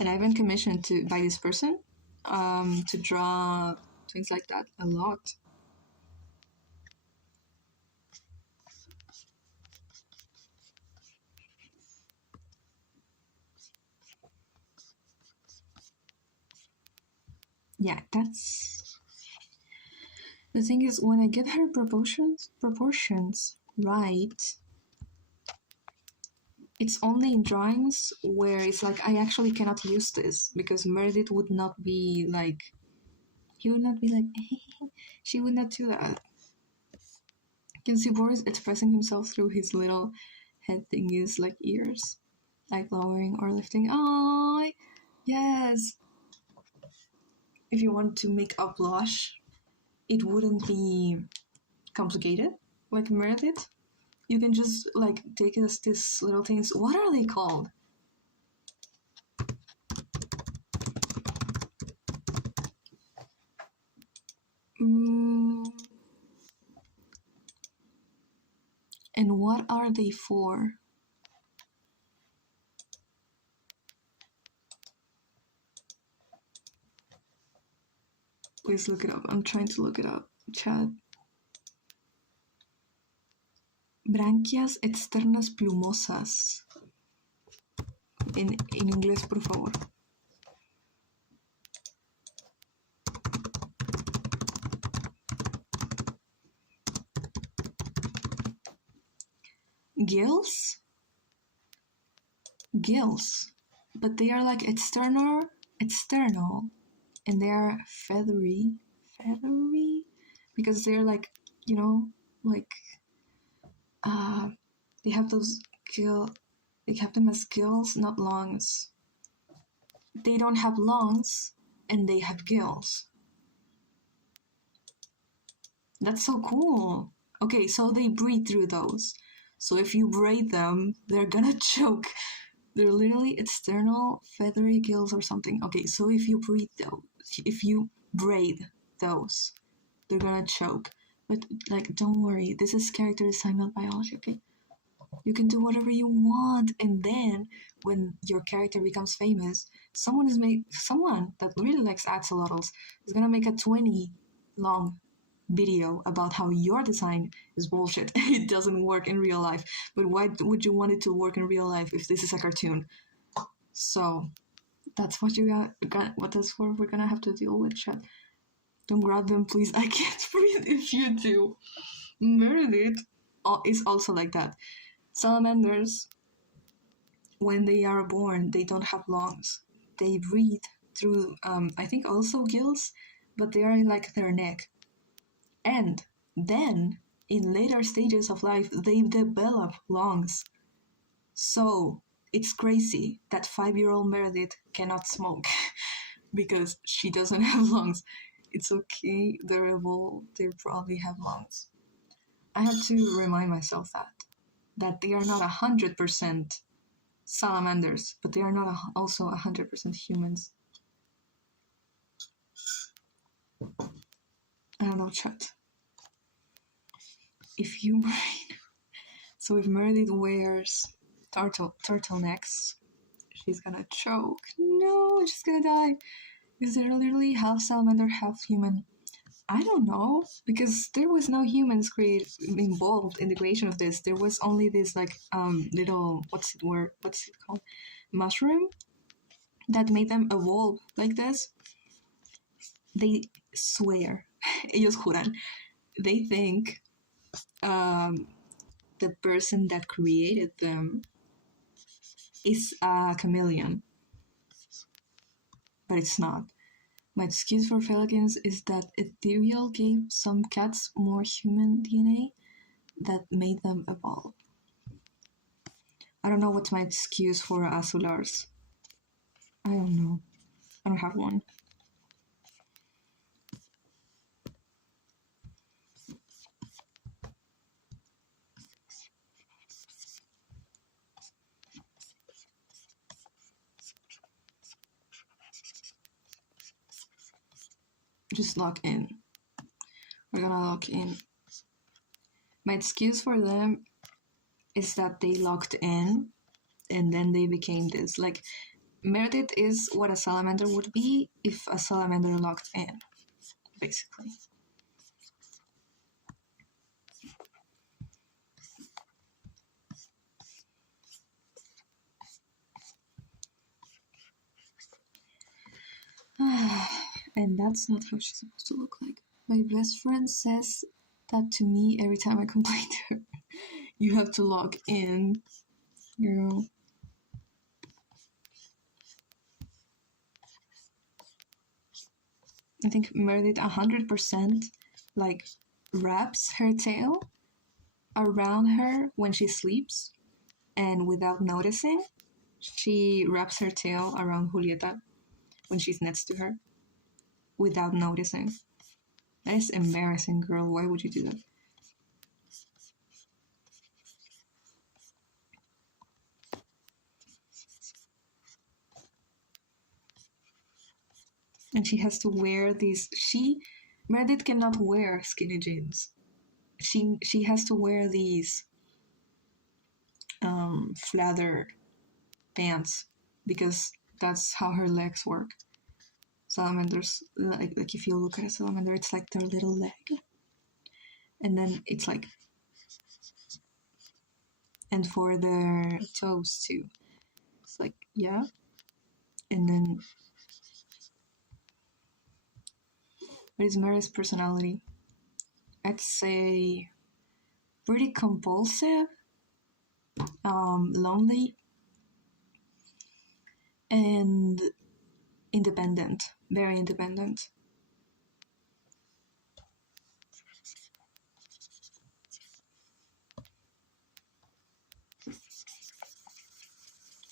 And I've been commissioned by this person to draw things like that a lot. Yeah, that's the thing is when I get her proportions right, it's only in drawings where it's like I actually cannot use this because Meredith would not be like, he would not be like, she would not do that. You can see Boris expressing himself through his little head thingies like ears, like lowering or lifting. Oh, yes. If you want to make a blush, it wouldn't be complicated like Meredith. You can just like take these little things. What are they called? And what are they for? Please look it up. I'm trying to look it up. Chat. Branquias externas plumosas. En inglés, por favor. Gills? Gills. But they are like external, and they are feathery, because they're like, you know, like, they have those they have them as gills, not lungs. They don't have lungs, and they have gills. That's so cool. Okay, so they breathe through those. So if you braid them, they're gonna choke. They're literally external feathery gills or something. Okay, so if you braid those, they're gonna choke. But like, don't worry. This is character design, not biology. Okay, you can do whatever you want, and then when your character becomes famous, someone that really likes axolotls is gonna make a 20 long video about how your design is bullshit. It doesn't work in real life. But why would you want it to work in real life if this is a cartoon? So that's what that's what we're gonna have to deal with, chat. Don't grab them, please. I can't breathe if you do. Meredith is also like that. Salamanders, when they are born, they don't have lungs. They breathe through, I think also gills, but they are in like their neck. And then, in later stages of life, they develop lungs. So, it's crazy that 5-year-old Meredith cannot smoke because she doesn't have lungs. It's okay, they're evolved, they probably have lungs. I had to remind myself that they are not 100% salamanders, but they are not also 100% humans. I don't know, chat. If Meredith wears turtlenecks, she's gonna choke. No, she's gonna die. Is there literally half salamander, half human? I don't know, because there was no humans involved in the creation of this. There was only this like little what's it called, mushroom that made them evolve like this. They swear, ellos juran, they think the person that created them is a chameleon, but it's not. My excuse for Pelicans is that Ethereal gave some cats more human DNA that made them evolve. I don't know what's my excuse for Azulars. I don't know. I don't have one. Just lock in. We're gonna lock in. My excuse for them is that they locked in and then they became this. Like, Meredith is what a salamander would be if a salamander locked in, basically. And that's not how she's supposed to look like. My best friend says that to me every time I complain to her. You have to log in, girl. I think Meredith 100% like wraps her tail around her when she sleeps, and without noticing, she wraps her tail around Julieta when she's next to her, without noticing. That is embarrassing, girl. Why would you do that? And she has to wear these. Meredith cannot wear skinny jeans. She has to wear these flattered pants because that's how her legs work. Salamanders, like if you look at a salamander, it's like their little leg, and then it's like, and for their toes too. It's like, yeah, and then what is Mary's personality? I'd say pretty compulsive, lonely, and independent, very independent.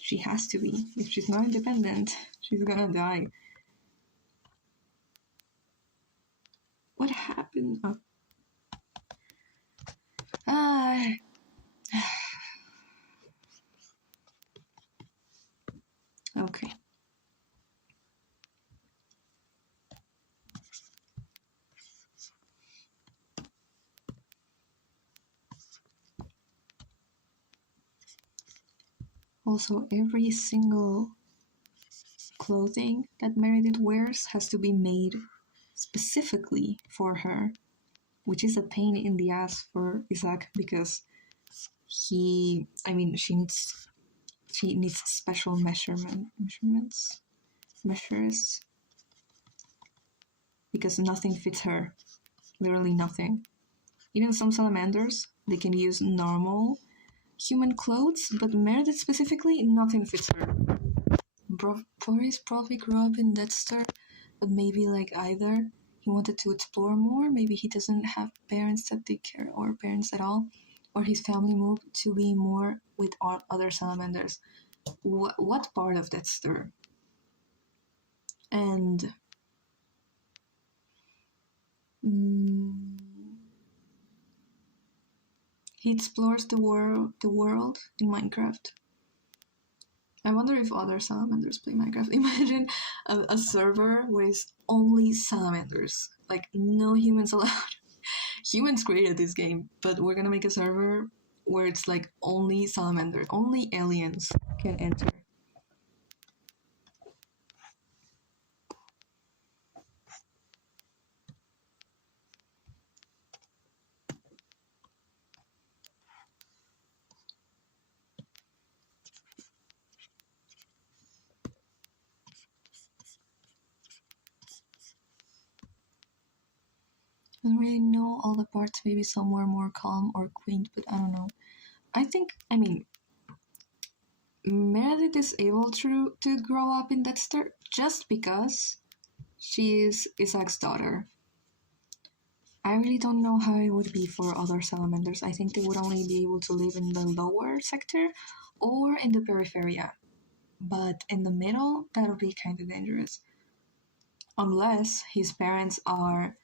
She has to be. If she's not independent, she's gonna die. What happened? Oh. Ah. Okay. Also, every single clothing that Meredith wears has to be made specifically for her, which is a pain in the ass for Isaac because she needs special measures because nothing fits her, literally nothing. Even some salamanders, they can use normal human clothes, but Meredith specifically, nothing fits her. Boris probably grew up in Dexter, but maybe like either he wanted to explore more, maybe he doesn't have parents that take care or parents at all, or his family moved to be more with other salamanders. What part of Dexter? And he explores the world in Minecraft. I wonder if other salamanders play Minecraft. Imagine a server where it's only salamanders, like no humans allowed. Humans created this game, but we're gonna make a server where it's like only salamanders, only aliens can enter. I don't really know all the parts, maybe some were more calm or quaint, but I don't know. I think, Meredith is able to grow up in Dexter just because she is Isaac's daughter. I really don't know how it would be for other salamanders. I think they would only be able to live in the lower sector or in the peripheria. But in the middle, that would be kind of dangerous. Unless his parents are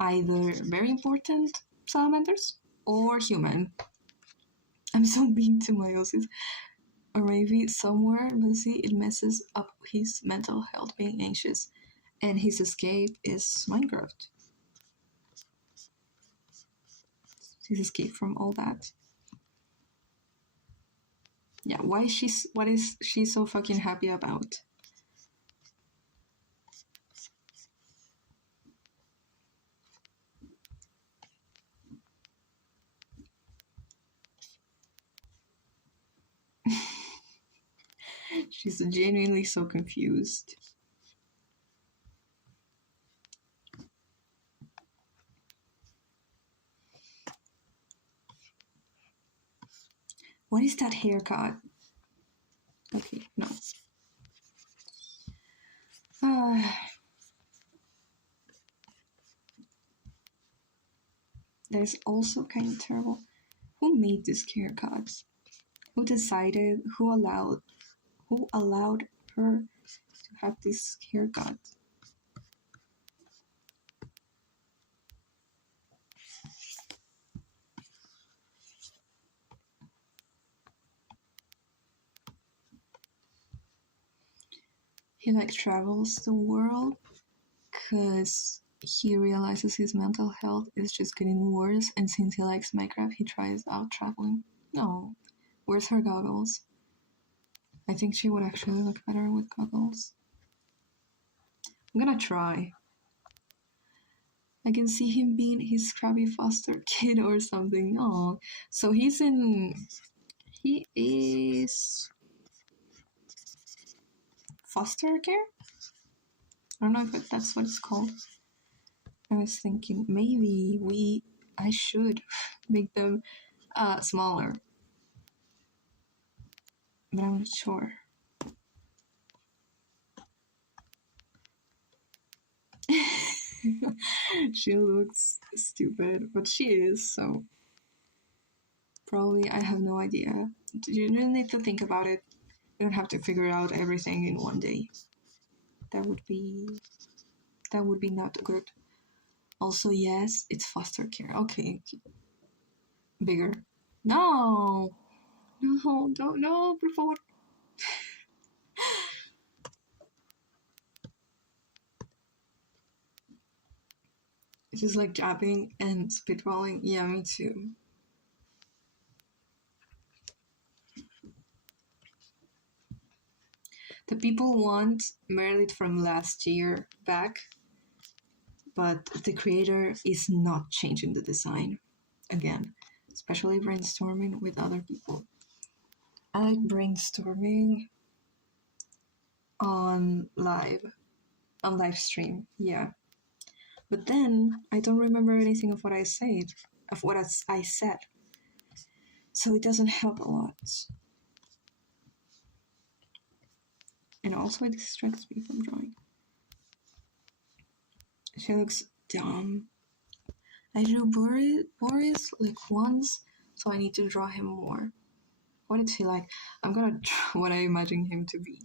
either very important salamanders or human. I'm so mean to meiosis. Or maybe somewhere, let's see, it messes up his mental health being anxious. And his escape is Minecraft. His escape from all that. Yeah, what is she so fucking happy about? She's genuinely so confused. What is that haircut? Okay, no. That is also kind of terrible. Who made these haircuts? Who decided? Who allowed her to have this haircut? He like travels the world because he realizes his mental health is just getting worse, and since he likes Minecraft, he tries out traveling. No. Where's her goggles? I think she would actually look better with goggles. I'm gonna try. I can see him being his scrappy foster kid or something. Oh, so he is foster care? I don't know if that's what it's called. I was thinking maybe I should make them smaller. But I'm not sure. She looks stupid, but she is, so probably I have no idea. You don't need to think about it. You don't have to figure out everything in one day. That would be not good. Also, yes, it's foster care. Okay. Bigger. No! No, don't, no, por favor. Just like jabbing and spitballing. Yeah, me too. The people want Meredith from last year back, but the creator is not changing the design. Again, especially brainstorming with other people. I like brainstorming on live stream, yeah. But then I don't remember anything of what I said, I said. So it doesn't help a lot. And also it distracts me from drawing. She looks dumb. I drew Boris like once, so I need to draw him more. What is he like? I'm gonna draw what I imagine him to be.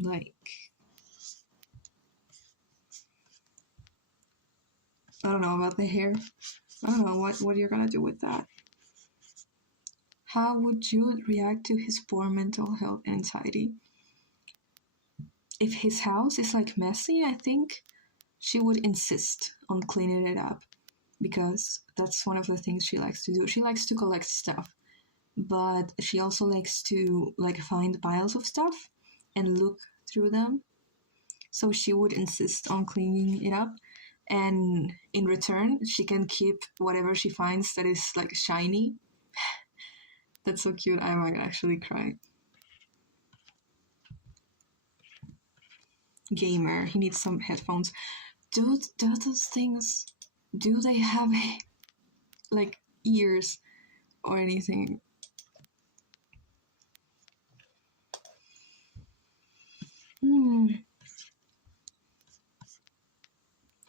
Like, I don't know about the hair. I don't know what you're gonna do with that. How would you react to his poor mental health and anxiety? If his house is like messy, I think she would insist on cleaning it up because that's one of the things she likes to do. She likes to collect stuff, but she also likes to like find piles of stuff and look through them. So she would insist on cleaning it up, and in return she can keep whatever she finds that is like shiny. That's so cute. I might actually cry. Gamer, he needs some headphones. Do those things, do they have like ears or anything?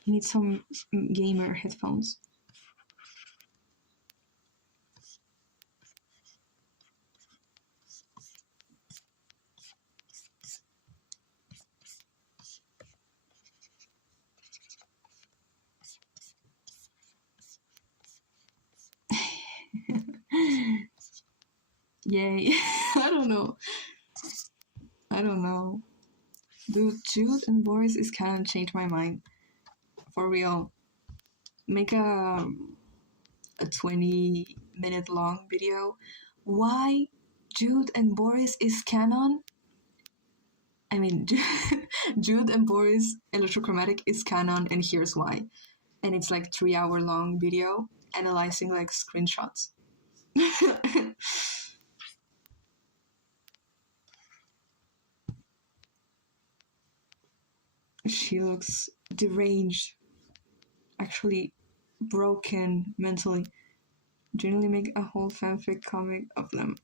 You need some gamer headphones. Yay. I don't know. Dude, Jude and Boris is canon changed my mind. For real. Make a 20-minute long video. Why Jude and Boris is canon? I mean, Jude and Boris Electrochromatic is canon, and here's why. And it's like 3-hour long video analyzing like screenshots. She looks deranged, actually broken mentally. Generally make a whole fanfic comic of them.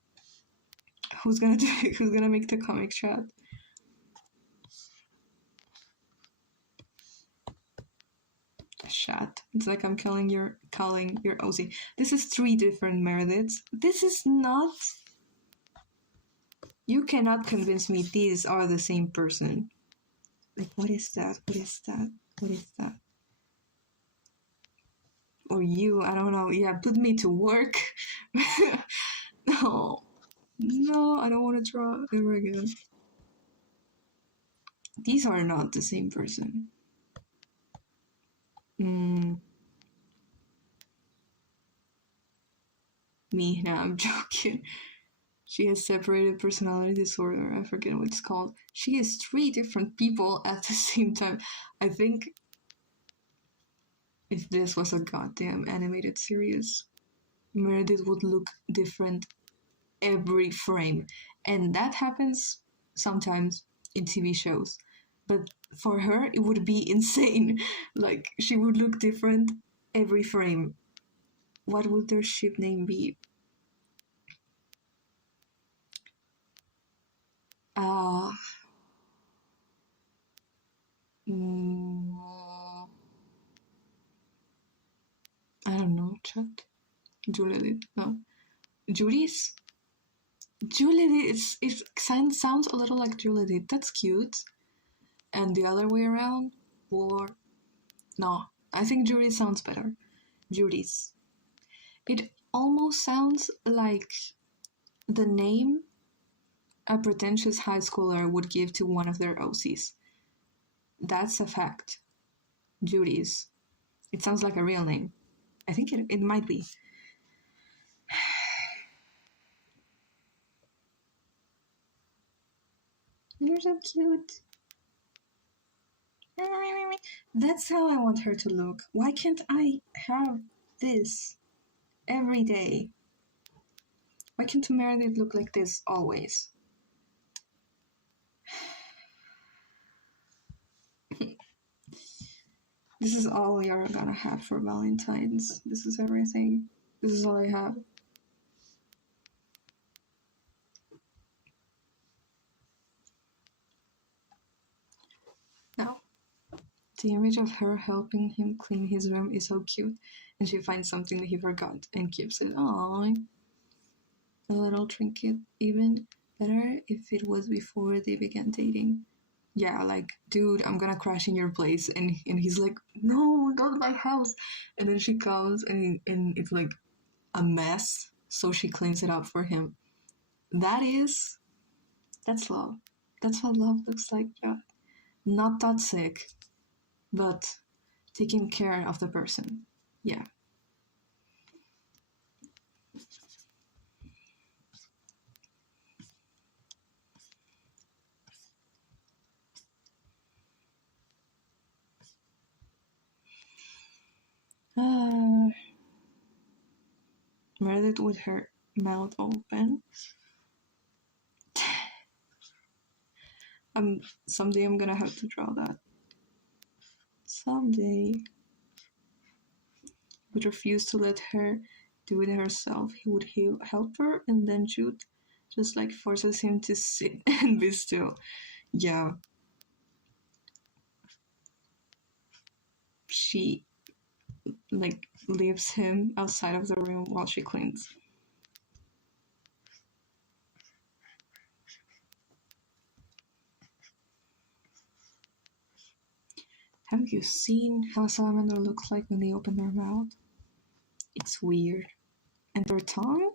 Who's gonna make the comic chat? Chat. It's like I'm calling your OC. This is 3 different Merediths. This is not. You cannot convince me these are the same person. Like, what is that? What is that? What is that? Or you, I don't know. Yeah, put me to work. No, I don't want to draw ever again. These are not the same person. Me, no, I'm joking. She has separated personality disorder. I forget what it's called. She is 3 different people at the same time. I think if this was a goddamn animated series, Meredith would look different every frame. And that happens sometimes in TV shows. But for her, it would be insane. Like, she would look different every frame. What would their ship name be? I don't know, chat. Juliet, no. Judy's? Juliet, it sounds a little like Juliet. That's cute. And the other way around? Or... No, I think Judy sounds better. Judy's. It almost sounds like the name a pretentious high schooler would give to one of their OCs. That's a fact. Judy's. It sounds like a real name. I think it might be. You're so cute. That's how I want her to look. Why can't I have this every day? Why can't Meredith look like this always? This is all we are gonna have for Valentine's. This is everything. This is all I have. Now, the image of her helping him clean his room is so cute, and she finds something that he forgot and keeps it. Aww. A little trinket. Even better if it was before they began dating. Yeah, like, dude, I'm gonna crash in your place. And he's like, no, not my house. And then she comes and it's like a mess. So she cleans it up for him. That's love. That's what love looks like, yeah. Not toxic, but taking care of the person. Yeah. Meredith with her mouth open. Someday I'm gonna have to draw that. Someday. Would refuse to let her do it herself. He would help her, and then Jude just like forces him to sit and be still. Yeah. she like leaves him outside of the room while she cleans. Have you seen how a salamander looks like when they open their mouth? It's weird. And their tongue?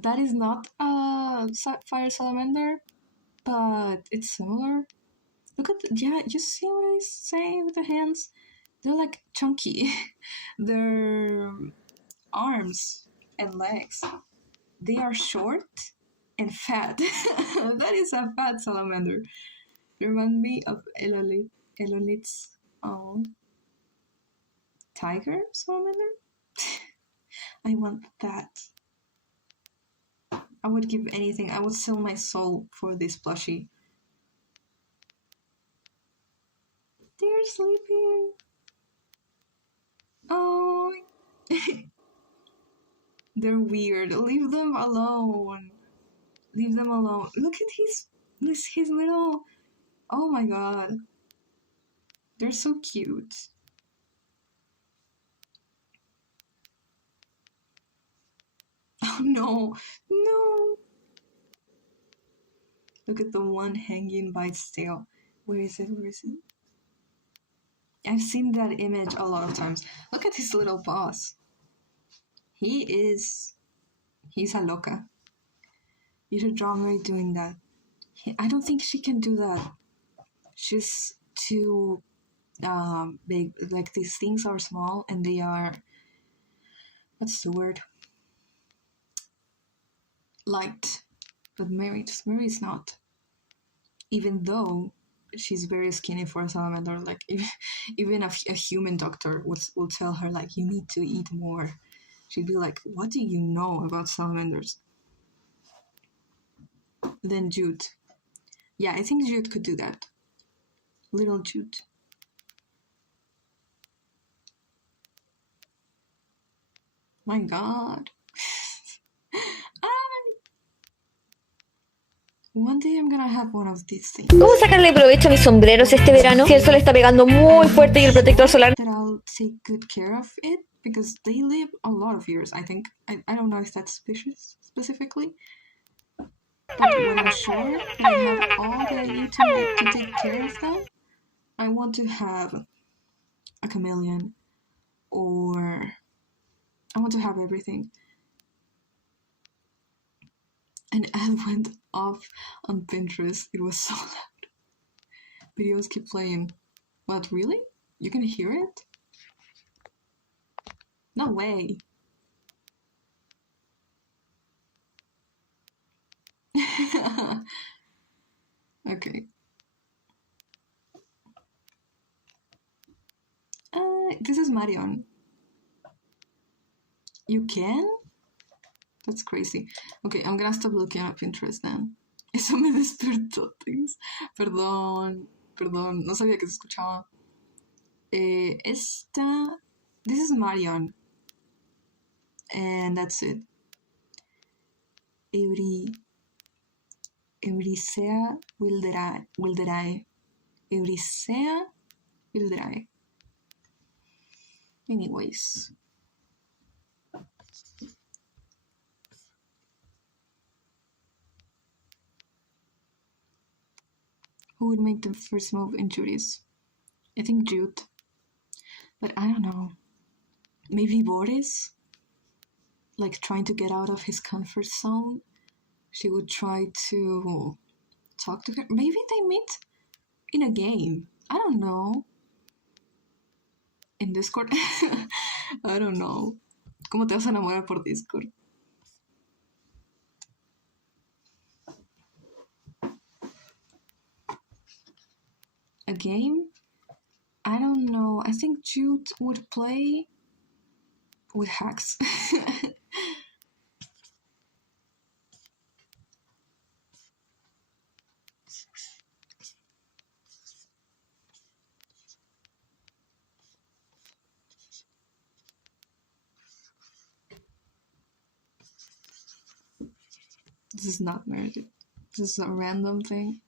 That is not a fire salamander, but it's similar. Look at yeah, you see what I say with the hands? They're like chunky. Their arms and legs, they are short and fat. That is a fat salamander. They remind me of Elolit's tiger salamander. I want that. I would give anything. I would sell my soul for this plushie. They're sleeping. Oh. They're weird. Leave them alone. Leave them alone. Look at his little. Oh my god. They're so cute. Oh no. No. Look at the one hanging by its tail. Where is it? Where is it? I've seen that image a lot of times. Look at his little boss. He's a loca. You should draw Mary doing that. I don't think she can do that. She's too big. Like these things are small and they are, what's the word? Light. But Mary's not. Even though she's very skinny for a salamander, like even a human doctor will tell her like you need to eat more. She'd be like, what do you know about salamanders? Then Jude. Yeah, I think Jude could do that. Little Jude. My god. One day I'm gonna have one of these things. ¿Cómo sacarle provecho a mis sombreros este verano? Si el sol está pegando muy fuerte y el protector solar... That I'll take good care of it because they live a lot of years, I think. I don't know if that's specifically. But when I'm sure that I have all that I need to take care of them, I want to have a chameleon, or I want to have everything. An ad went off on Pinterest. It was so loud. Videos keep playing. What, really? You can hear it? No way. Okay. This is Marion. You can? That's crazy. Okay, I'm gonna stop looking at Pinterest then. Eso me despertó, things. Perdón, no sabía que se escuchaba. This is Marion. And that's it. Eurysea Wilderae. Eurysea Wilderae. Anyways. Who would make the first move in Judy's? I think Jude. But I don't know. Maybe Boris? Like trying to get out of his comfort zone? She would try to talk to her. Maybe they meet in a game. I don't know. In Discord? I don't know. ¿Cómo te vas a enamorar por Discord? A game? I don't know. I think Jude would play with hacks. This is not Meredith. This is a random thing.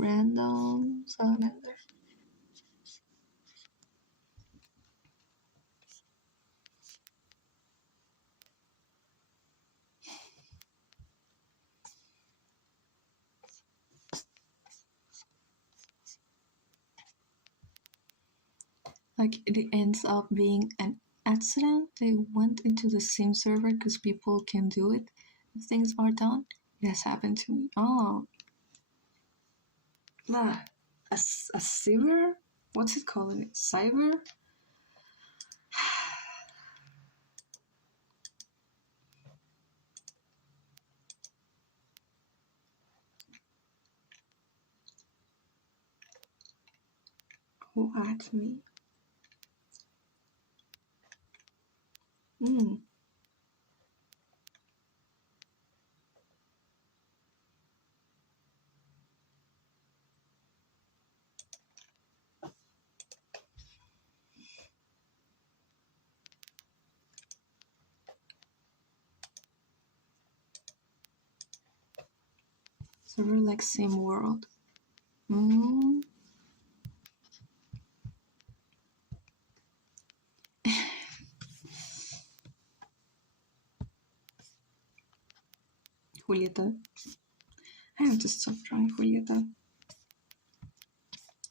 Random salamander. Like, it ends up being an accident. They went into the same server because people can do it if things are done. It has happened to me. Oh. Nah. A cyber? What's it called? Cyber? Who at me? Hmm. Server like same world. Hmm. Julieta. I have to stop drawing Julieta.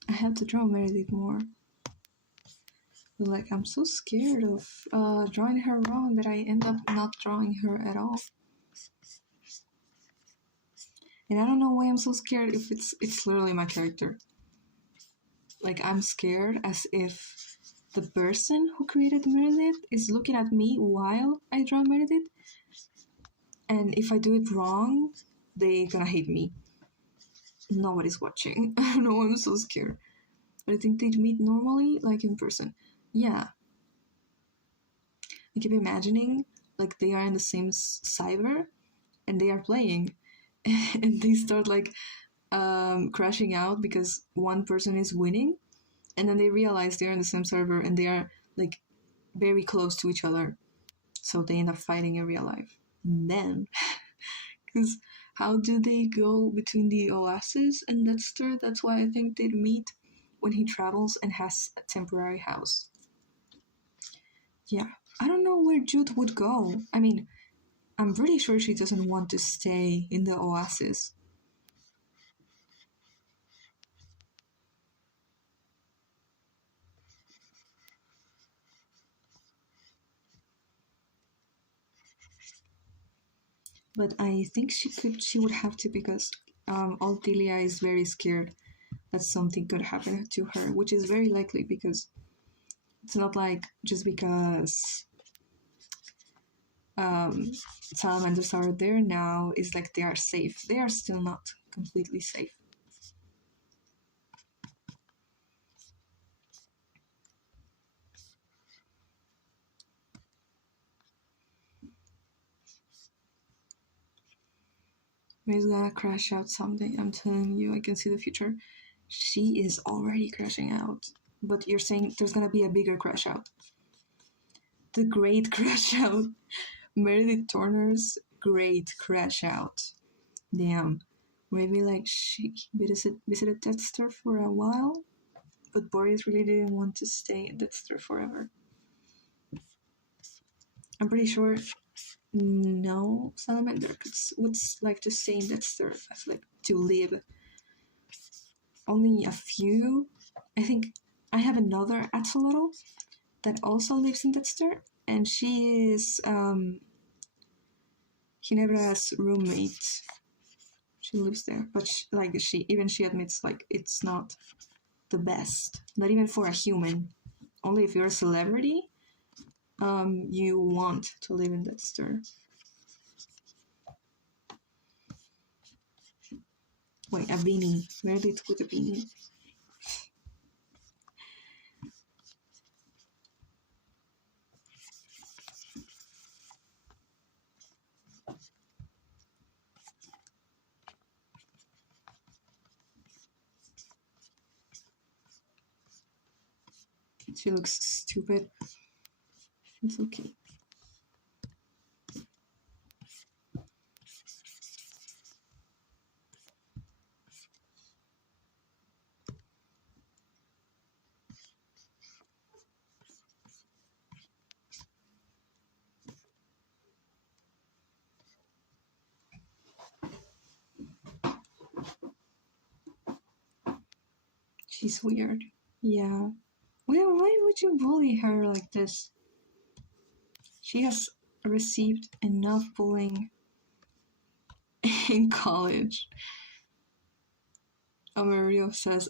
I have to draw Meredith more. But like, I'm so scared of drawing her wrong that I end up not drawing her at all. And I don't know why I'm so scared if it's literally my character. Like, I'm scared as if the person who created Meredith is looking at me while I draw Meredith. And if I do it wrong, they gonna hate me. Nobody's watching. I don't know, I'm so scared. But I think they'd meet normally, like in person. Yeah. I keep imagining, like, they are in the same cyber and they are playing. And they start, like, crashing out because one person is winning. And then they realize they're in the same server and they are, like, very close to each other. So they end up fighting in real life. And then, because how do they go between the Oasis and Dexter? That's why I think they'd meet when he travels and has a temporary house. Yeah, I don't know where Jude would go. I mean, I'm pretty sure she doesn't want to stay in the Oasis. But I think she would have to because Altilia is very scared that something could happen to her, which is very likely because it's not like just because salamanders are there now is like they are safe. They are still not completely safe. May's gonna crash out someday. I'm telling you, I can see the future. She is already crashing out. But you're saying there's gonna be a bigger crash out. The great crash out. Meredith Turner's great crash out. Damn. Maybe like she visited Dexter for a while, but Boris really didn't want to stay in Dexter forever. I'm pretty sure no salamander would like to stay in Dexter as like to live. Only a few. I think I have another axolotl that also lives in Dexter, and she is Ginebra's roommate. She lives there, but she admits like it's not the best, not even for a human. Only if you're a celebrity, you want to live in Dexter. Wait, a beanie. Where did it put a beanie? She looks stupid. It's okay. She's weird. Yeah. Why would you bully her like this? She has received enough bullying in college. Maria obsessed.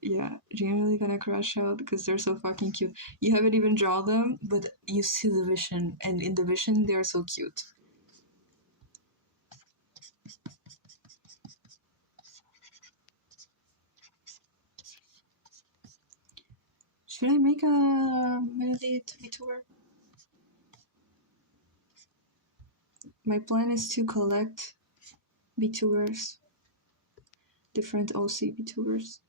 Yeah, genuinely gonna crush out because they're so fucking cute. You haven't even drawn them, but you see the vision, and in the vision, they're so cute. Should I make a melody VTuber? My plan is to collect VTubers, different OC VTubers.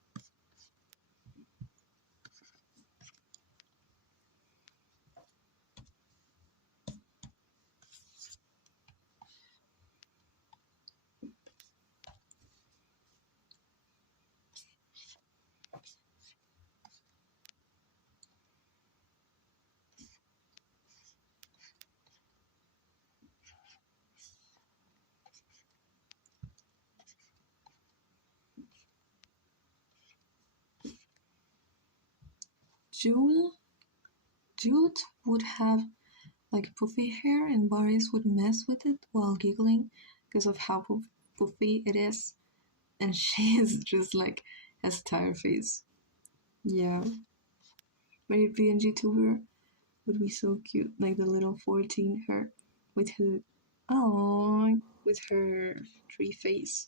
Jude would have like puffy hair, and Boris would mess with it while giggling because of how puffy it is, and she is just like has a tired face. Yeah, my PNG tuber would be so cute, like the little 14 her with her with her tree face.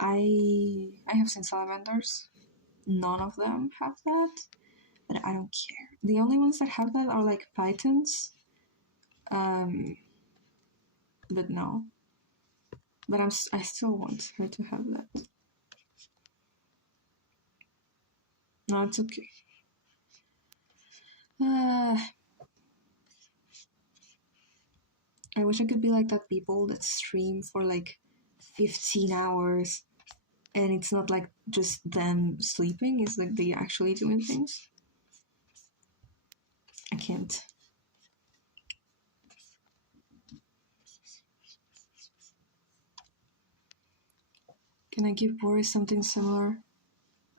I have seen salamanders. None of them have that, but I don't care. The only ones that have that are like pythons. But no. But I still want her to have that. No, it's okay. I wish I could be like that people that stream for like 15 hours and it's not like just them sleeping, it's like they actually doing things. I can't. Can I give Boris something similar?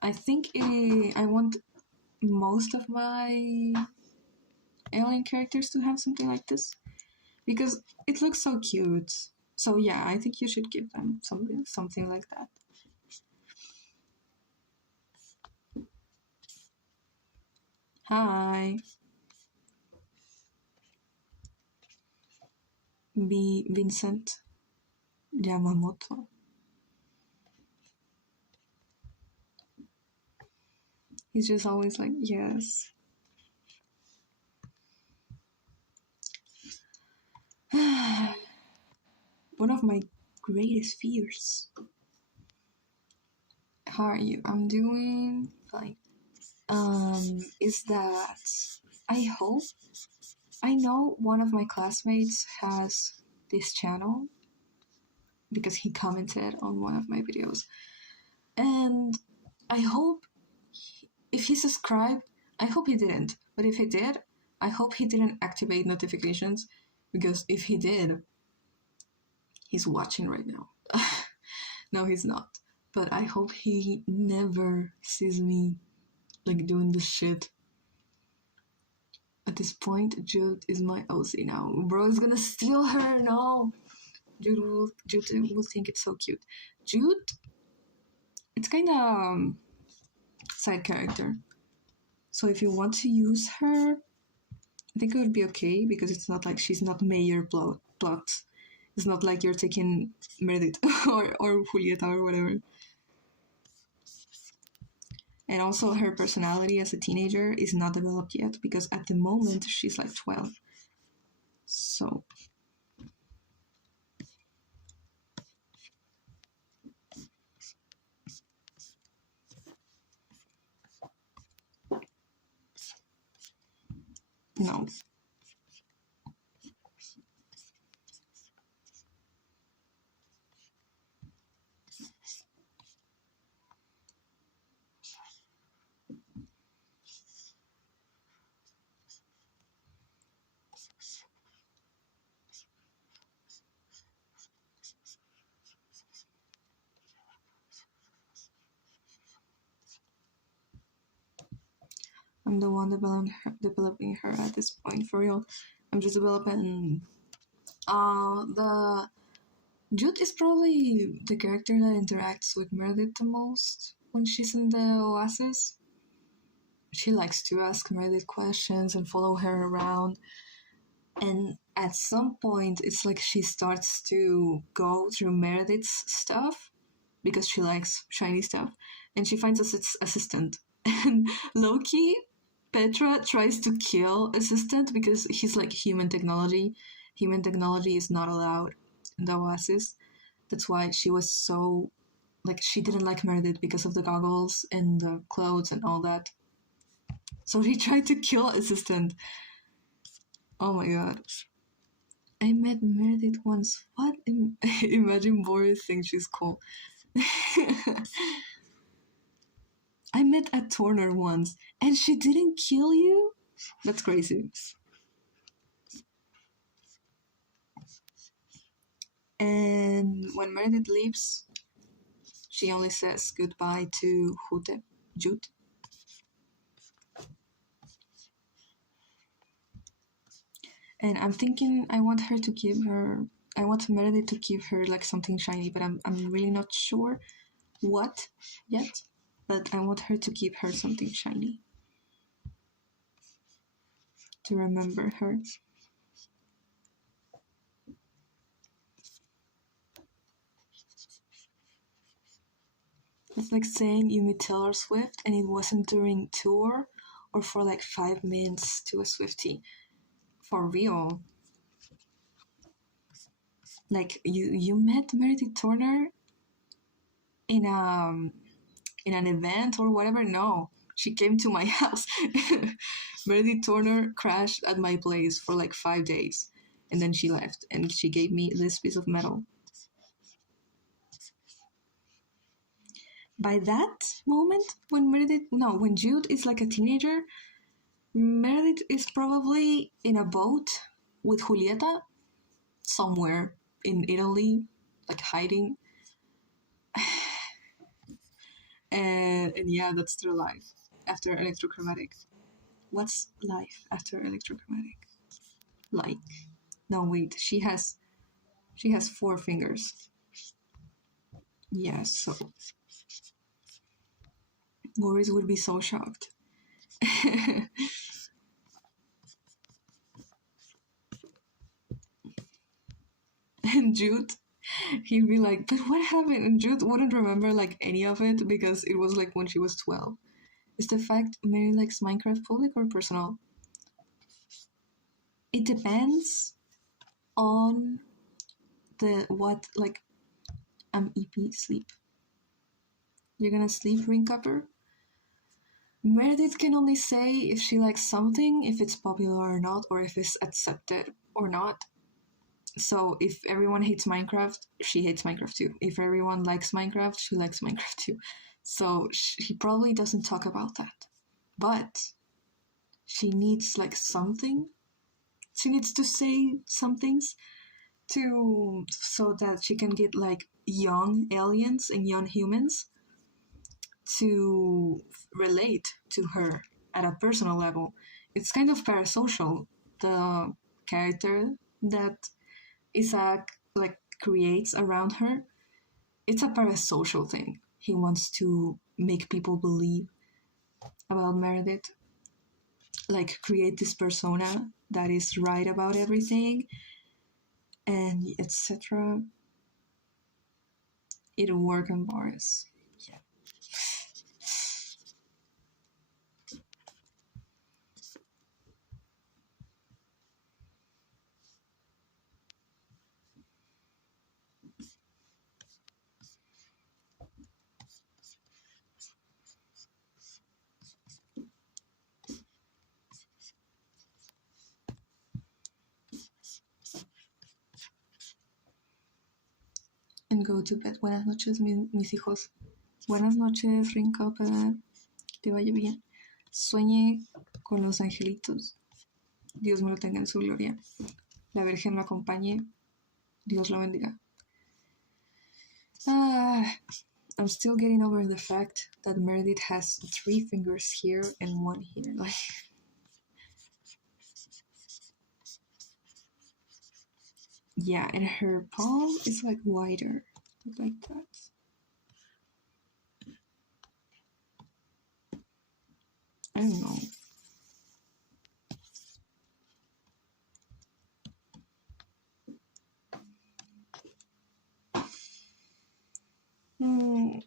I think I want most of my alien characters to have something like this because it looks so cute. So yeah, I think you should give them something like that. Hi. Be Vincent Yamamoto. He's just always like, yes. One of my greatest fears. How are you? I'm doing fine. Is that I know one of my classmates has this channel because he commented on one of my videos. And I hope if he subscribed, I hope he didn't. But if he did, I hope he didn't activate notifications because if he did, he's watching right now. No, he's not. But I hope he never sees me like doing this shit. At this point, Jude is my OC now. Bro is gonna steal her. No, Jude will think it's so cute. Jude, it's kind of side character. So if you want to use her, I think it would be okay because it's not like she's not Mayor plot. It's not like you're taking Meredith or Julieta or whatever. And also her personality as a teenager is not developed yet because at the moment she's like 12. So no. I'm the one developing her at this point, for real. I'm just developing. The Jude is probably the character that interacts with Meredith the most when she's in the Oasis. She likes to ask Meredith questions and follow her around. And at some point, it's like she starts to go through Meredith's stuff because she likes shiny stuff. And she finds Assistant. And Loki, Petra tries to kill Assistant because he's like human technology. Human technology is not allowed in the Oasis. That's why she was so. Like, she didn't like Meredith because of the goggles and the clothes and all that. So he tried to kill Assistant. Oh my god. I met Meredith once. What? Imagine Boris thinks she's cool. I met a Turner once, and she didn't kill you? That's crazy. And when Meredith leaves, she only says goodbye to Jude. And I'm thinking I want Meredith to give her like something shiny, but I'm really not sure what yet. But I want her to give her something shiny to remember her. It's like saying you meet Taylor Swift and it wasn't during tour or for like 5 minutes to a Swiftie. For real. Like you met Meredith Turner in an event or whatever? No. She came to my house. Meredith Turner crashed at my place for like 5 days. And then she left and she gave me this piece of metal. By that moment, when Jude is like a teenager, Meredith is probably in a boat with Julieta somewhere in Italy, like hiding. and yeah, that's their life after Electrochromatic. What's life after Electrochromatic? Like, no, wait, she has 4 fingers. Yeah, so Boris would be so shocked. And Jude, he'd be like, but what happened? And Jude wouldn't remember like any of it because it was like when she was 12. Is the fact Mary likes Minecraft public or personal? It depends on EP sleep. You're gonna sleep, ring copper? Meredith can only say if she likes something, if it's popular or not, or if it's accepted or not. So if everyone hates Minecraft, she hates Minecraft too. If everyone likes Minecraft, she likes Minecraft too. So he probably doesn't talk about that. But she needs like something. She needs to say some things so that she can get like young aliens and young humans to relate to her at a personal level. It's kind of parasocial. The character that Isaac like creates around her, it's a parasocial thing. He wants to make people believe about Meredith, like create this persona that is right about everything, and etc. It'll work on Boris. Yeah. And go to bed. Buenas noches, mis hijos. Buenas noches, Rincopa. Te vaya bien. Sueñe con los angelitos. Dios me lo tenga en su gloria. La Virgen lo acompañe. Dios lo bendiga. I'm still getting over the fact that Meredith has 3 fingers here and 1 here. Like, yeah, and her palm is like wider, like that. I don't know. Hmm.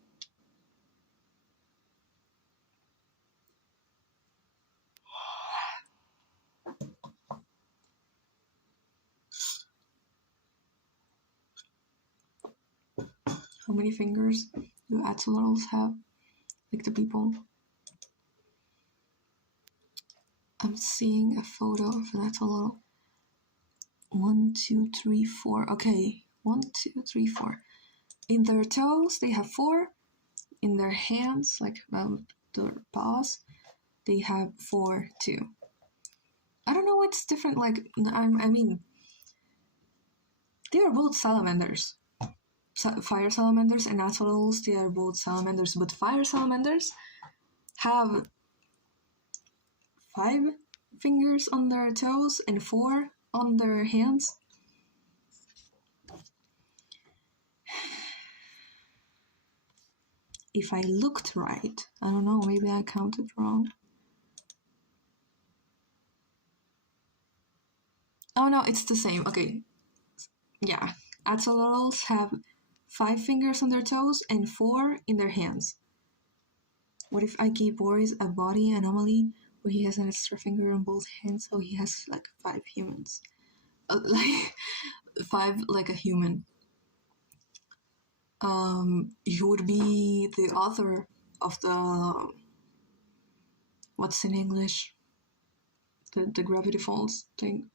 How many fingers do axolotls have? Like the people? I'm seeing a photo of an axolotl. 1, 2, 3, 4. Okay, 1, 2, 3, 4. In their toes, they have 4. In their hands, like their paws, they have 4 too. I don't know what's different. Like, I mean, they are both salamanders. Fire salamanders and axolotls, they are both salamanders, but fire salamanders have 5 fingers on their toes and 4 on their hands. If I looked right, I don't know, maybe I counted wrong. Oh no, it's the same. Okay. Yeah. Axolotls have 5 fingers on their toes and 4 in their hands. What if I gave Boris a body anomaly where he has an extra finger on both hands, so he has like 5 humans? Like 5 like a human. He would be the author of the, what's in English? The Gravity Falls thing.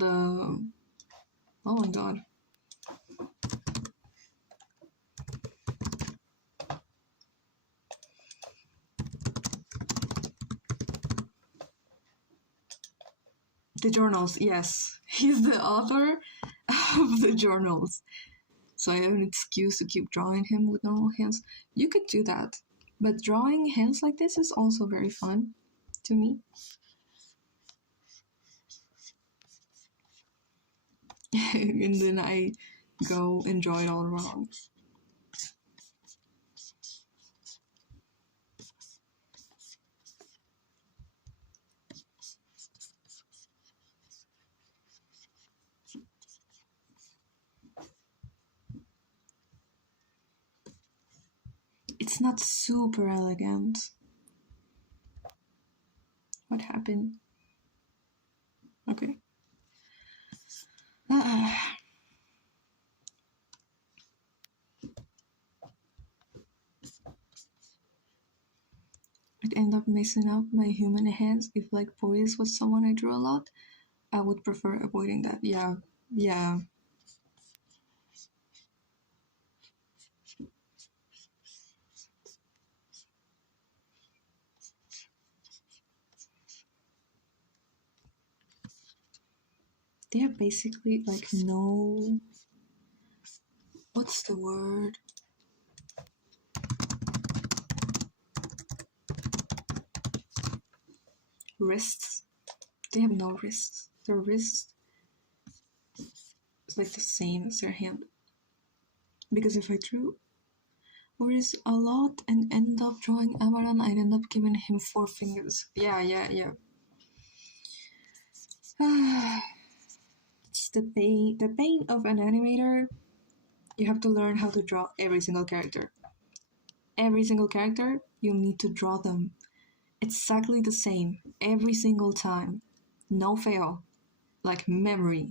Oh my god. The journals, yes. He's the author of the journals. So I have an excuse to keep drawing him with normal hands. You could do that. But drawing hands like this is also very fun to me. And then I go and draw it all wrong. It's not super elegant. What happened? Okay. I'd end up messing up my human hands if like Boris was someone I drew a lot. I would prefer avoiding that. Yeah. They are basically like no. What's the word? Wrists. They have no wrists. Their wrist is like the same as their hand. Because if I drew Boris a lot and end up drawing Amaran, I'd end up giving him 4 fingers. Yeah. It's the pain of an animator. You have to learn how to draw every single character. Every single character, you need to draw them exactly the same every single time. No fail. Like memory.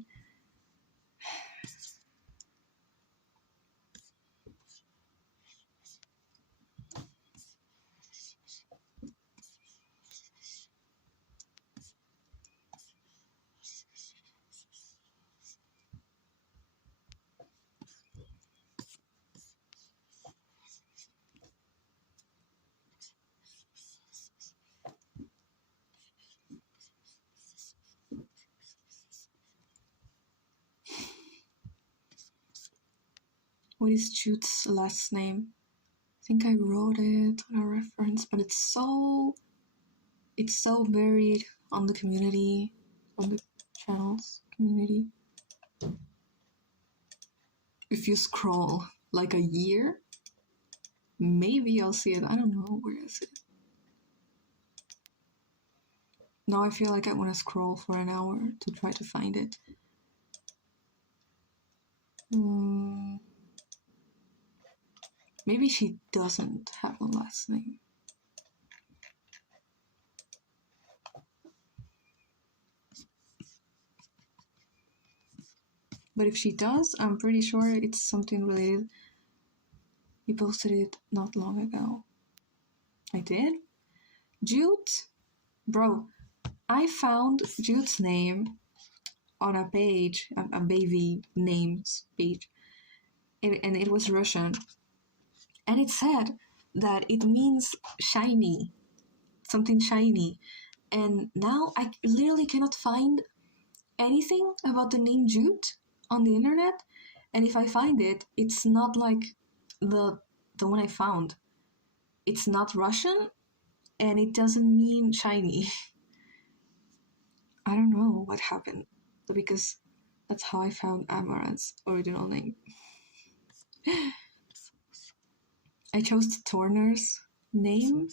What is Jude's last name? I think I wrote it on a reference, but it's so buried on the community, on the channel's community. If you scroll like a year, maybe I'll see it. I don't know. Where is it? Now I feel like I want to scroll for an hour to try to find it. Maybe she doesn't have a last name. But if she does, I'm pretty sure it's something related. You posted it not long ago. I did? Jude? Bro, I found Jude's name on a page, a baby names page, and it was Russian. And it said that it means shiny, something shiny. And now I literally cannot find anything about the name Jude on the internet. And if I find it, it's not like the one I found. It's not Russian, and it doesn't mean shiny. I don't know what happened, because that's how I found Amaranth's original name. I chose Turner's name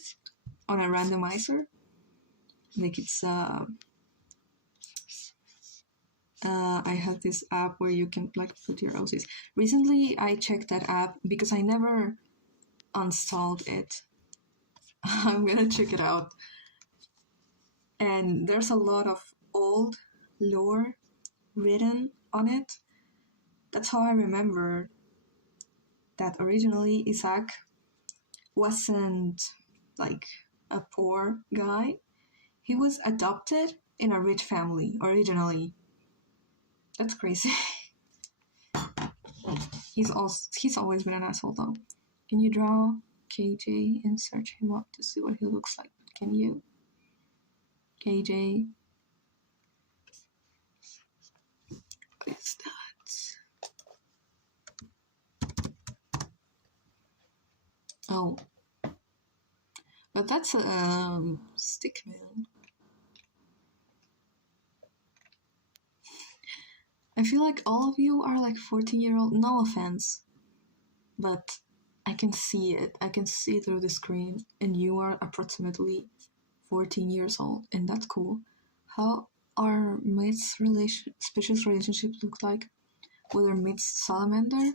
on a randomizer. Like it's I have this app where you can like put your OCs. Recently I checked that app because I never installed it. I'm gonna check it out. And there's a lot of old lore written on it. That's how I remember that originally Isaac wasn't like a poor guy. He was adopted in a rich family originally. That's crazy. He's always been an asshole though. Can you draw KJ and search him up to see what he looks like? Can you? KJ. What is that? Oh. But that's a Stickman. I feel like all of you are like 14-year-old. No offense. But I can see it. I can see through the screen. And you are approximately 14 years old. And that's cool. How are mates species relationships look like? Whether mates salamander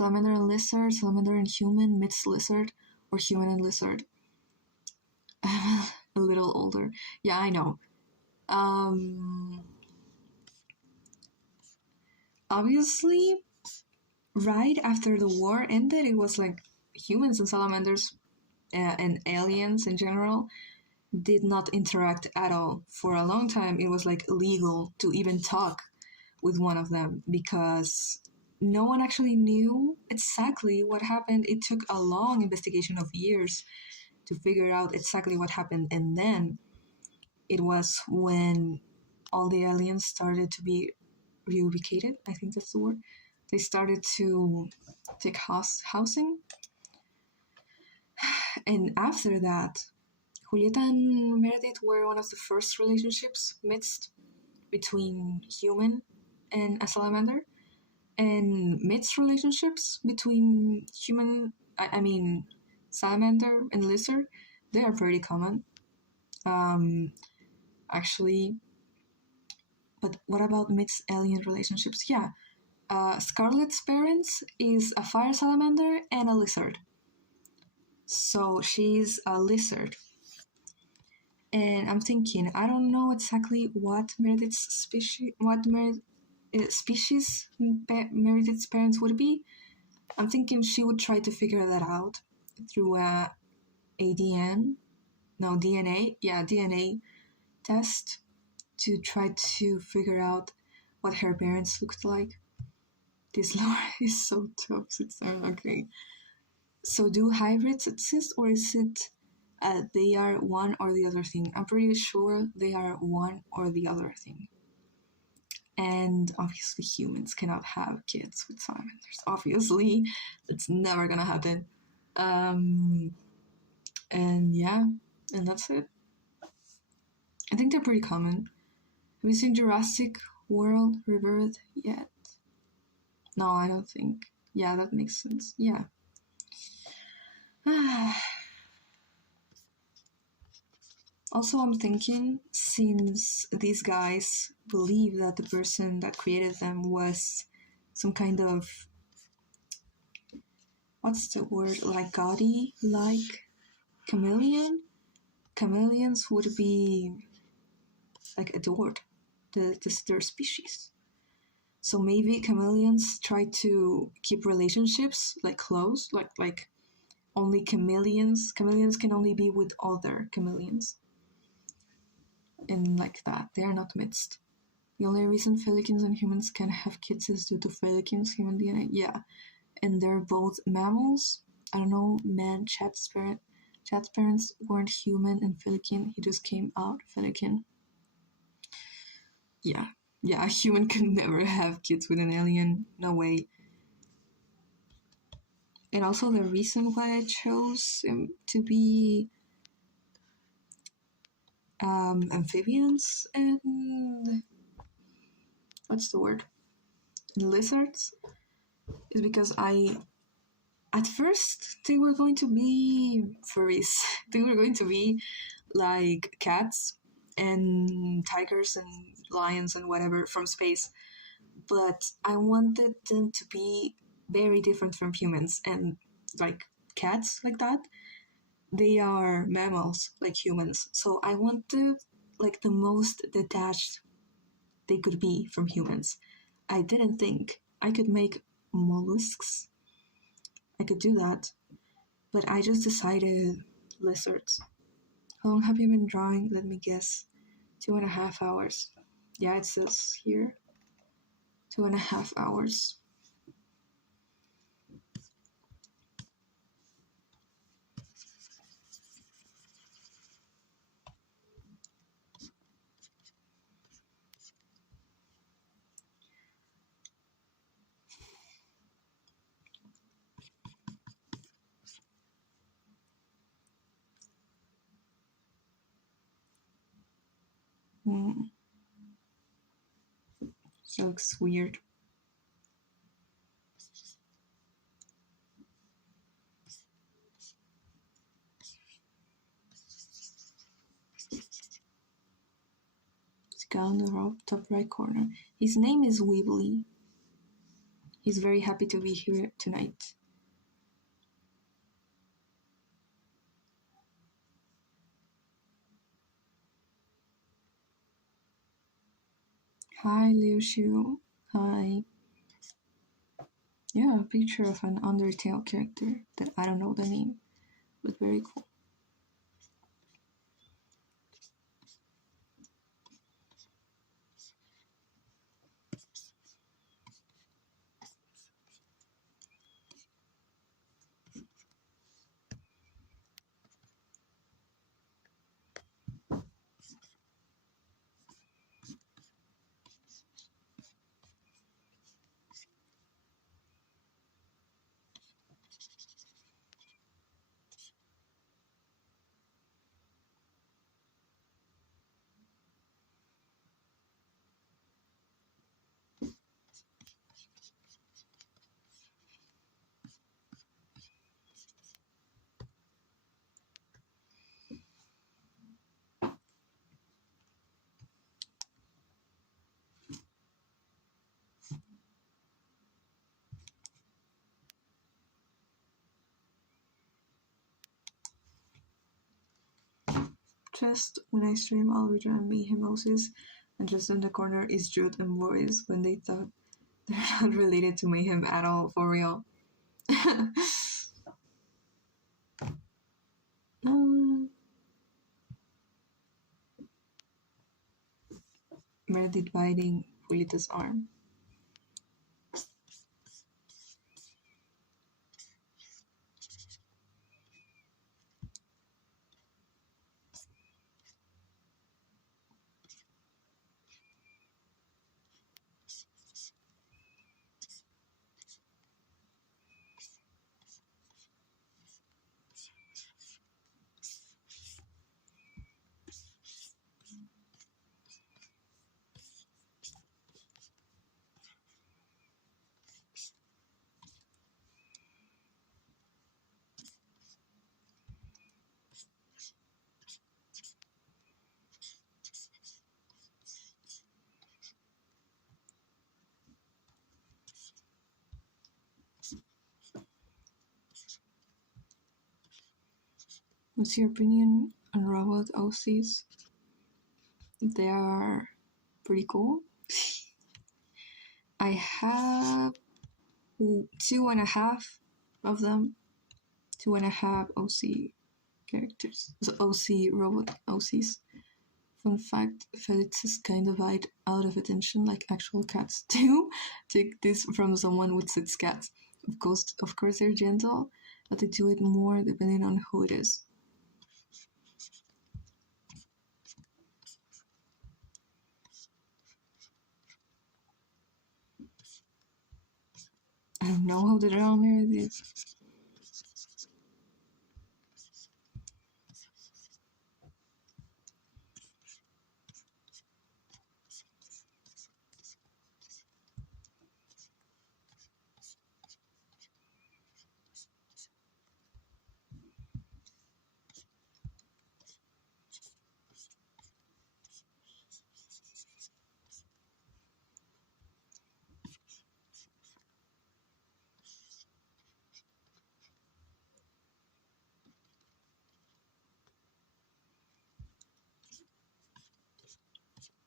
and lizard, salamander and human, mates lizard, or human and lizard. I'm a little older. Yeah, I know. Obviously, right after the war ended, it was like humans and salamanders and aliens in general did not interact at all. For a long time, it was like illegal to even talk with one of them because no one actually knew exactly what happened. It took a long investigation of years to figure out exactly what happened. And then it was when all the aliens started to be reubicated, I think that's the word. They started to take housing. And after that, Julieta and Meredith were one of the first relationships mixed between human and a salamander. And mixed relationships between salamander and lizard, they are pretty common. Actually, but what about mixed alien relationships? Yeah, Scarlett's parents is a fire salamander and a lizard. So she's a lizard. And I'm thinking, I don't know exactly what Meredith's species, Meredith's parents would be. I'm thinking she would try to figure that out through a DNA test to try to figure out what her parents looked like. This lore is so toxic. Okay. So do hybrids exist, or is it they are one or the other thing? I'm pretty sure they are one or the other thing. And obviously humans cannot have kids with salamanders. Obviously, it's never gonna happen. And yeah, and that's it. I think they're pretty common. Have you seen Jurassic World Rebirth yet? No, I don't think. Yeah, that makes sense. Yeah. Also, I'm thinking, since these guys believe that the person that created them was some kind of, what's the word, like gaudy, like chameleon? Chameleons would be like adored, their species. So maybe chameleons try to keep relationships like close, like only chameleons. Chameleons can only be with other chameleons, and like that, they are not mixed. The only reason felicans and humans can have kids is due to felicans human DNA. Yeah, and they're both mammals. I don't know, man, Chad's parents weren't human and felican. He just came out felican. Yeah, yeah, a human could never have kids with an alien. No way. And also the reason why I chose to be amphibians and what's the word? Lizards is because at first they were going to be furries. They were going to be like cats and tigers and lions and whatever from space. But I wanted them to be very different from humans, and like cats like that, they are mammals like humans. So I wanted like the most detached they could be from humans. I didn't think I could make mollusks. I could do that, but I just decided lizards. How long have you been drawing? Let me guess. 2.5 hours. Yeah, it says here. 2.5 hours. Mm. This looks weird. It's guy on the top right corner. His name is Weebly. He's very happy to be here tonight. Hi, Liu Xiu. Hi. Yeah, a picture of an Undertale character that I don't know the name, but very cool. Just when I stream, I'll be drawing Mayhem Moses, and just in the corner is Jude and Boris when they thought they're not related to Mayhem at all, for real. Meredith biting Julita's arm. What's your opinion on robot OCs? They are pretty cool. I have 2.5 of them. 2.5 OC characters. So OC robot OCs. Fun fact, Felix is kind of out of attention like actual cats do. Take this from someone with 6 cats. Of course they're gentle, but they do it more depending on who it is. I don't know how the drama is.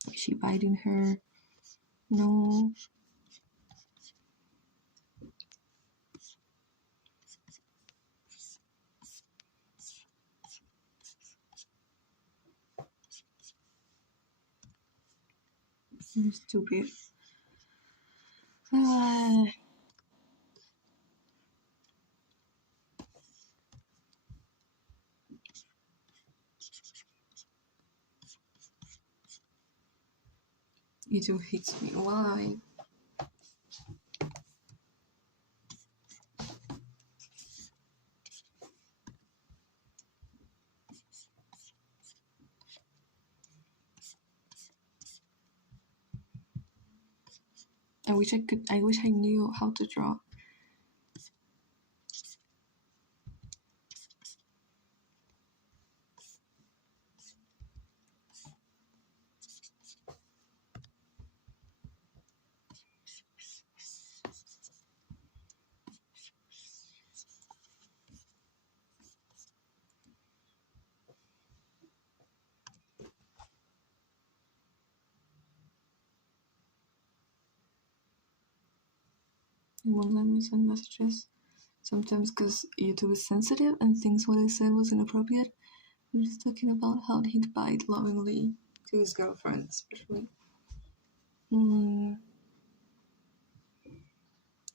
Is she biting her? No. I'm stupid. YouTube hates me. Why? I wish I knew how to draw. It won't let me send messages. Sometimes because YouTube is sensitive and thinks what I said was inappropriate. I'm just talking about how he'd bite lovingly to his girlfriend, especially.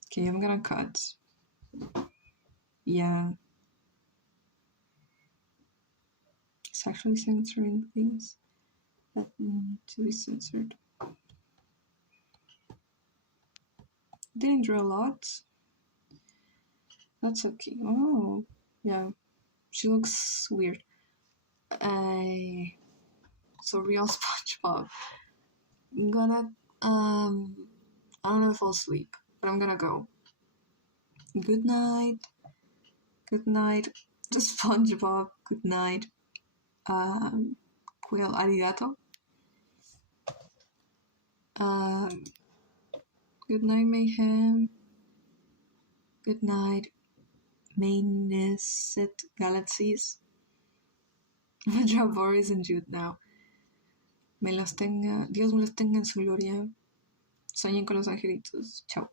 Okay, I'm gonna cut. Yeah. It's actually censoring things that need to be censored. Didn't draw a lot. That's okay. Oh, yeah. She looks weird. So real SpongeBob. I'm gonna I don't know if I'll sleep, but I'm gonna go. Good night. Good night. SpongeBob. Good night. Quill arigato. Good night, Mayhem. Good night, Mainset Galaxies. I'm gonna draw Boris and Jude now. Dios me los tenga en su gloria. Sueñen con los angelitos. Chao.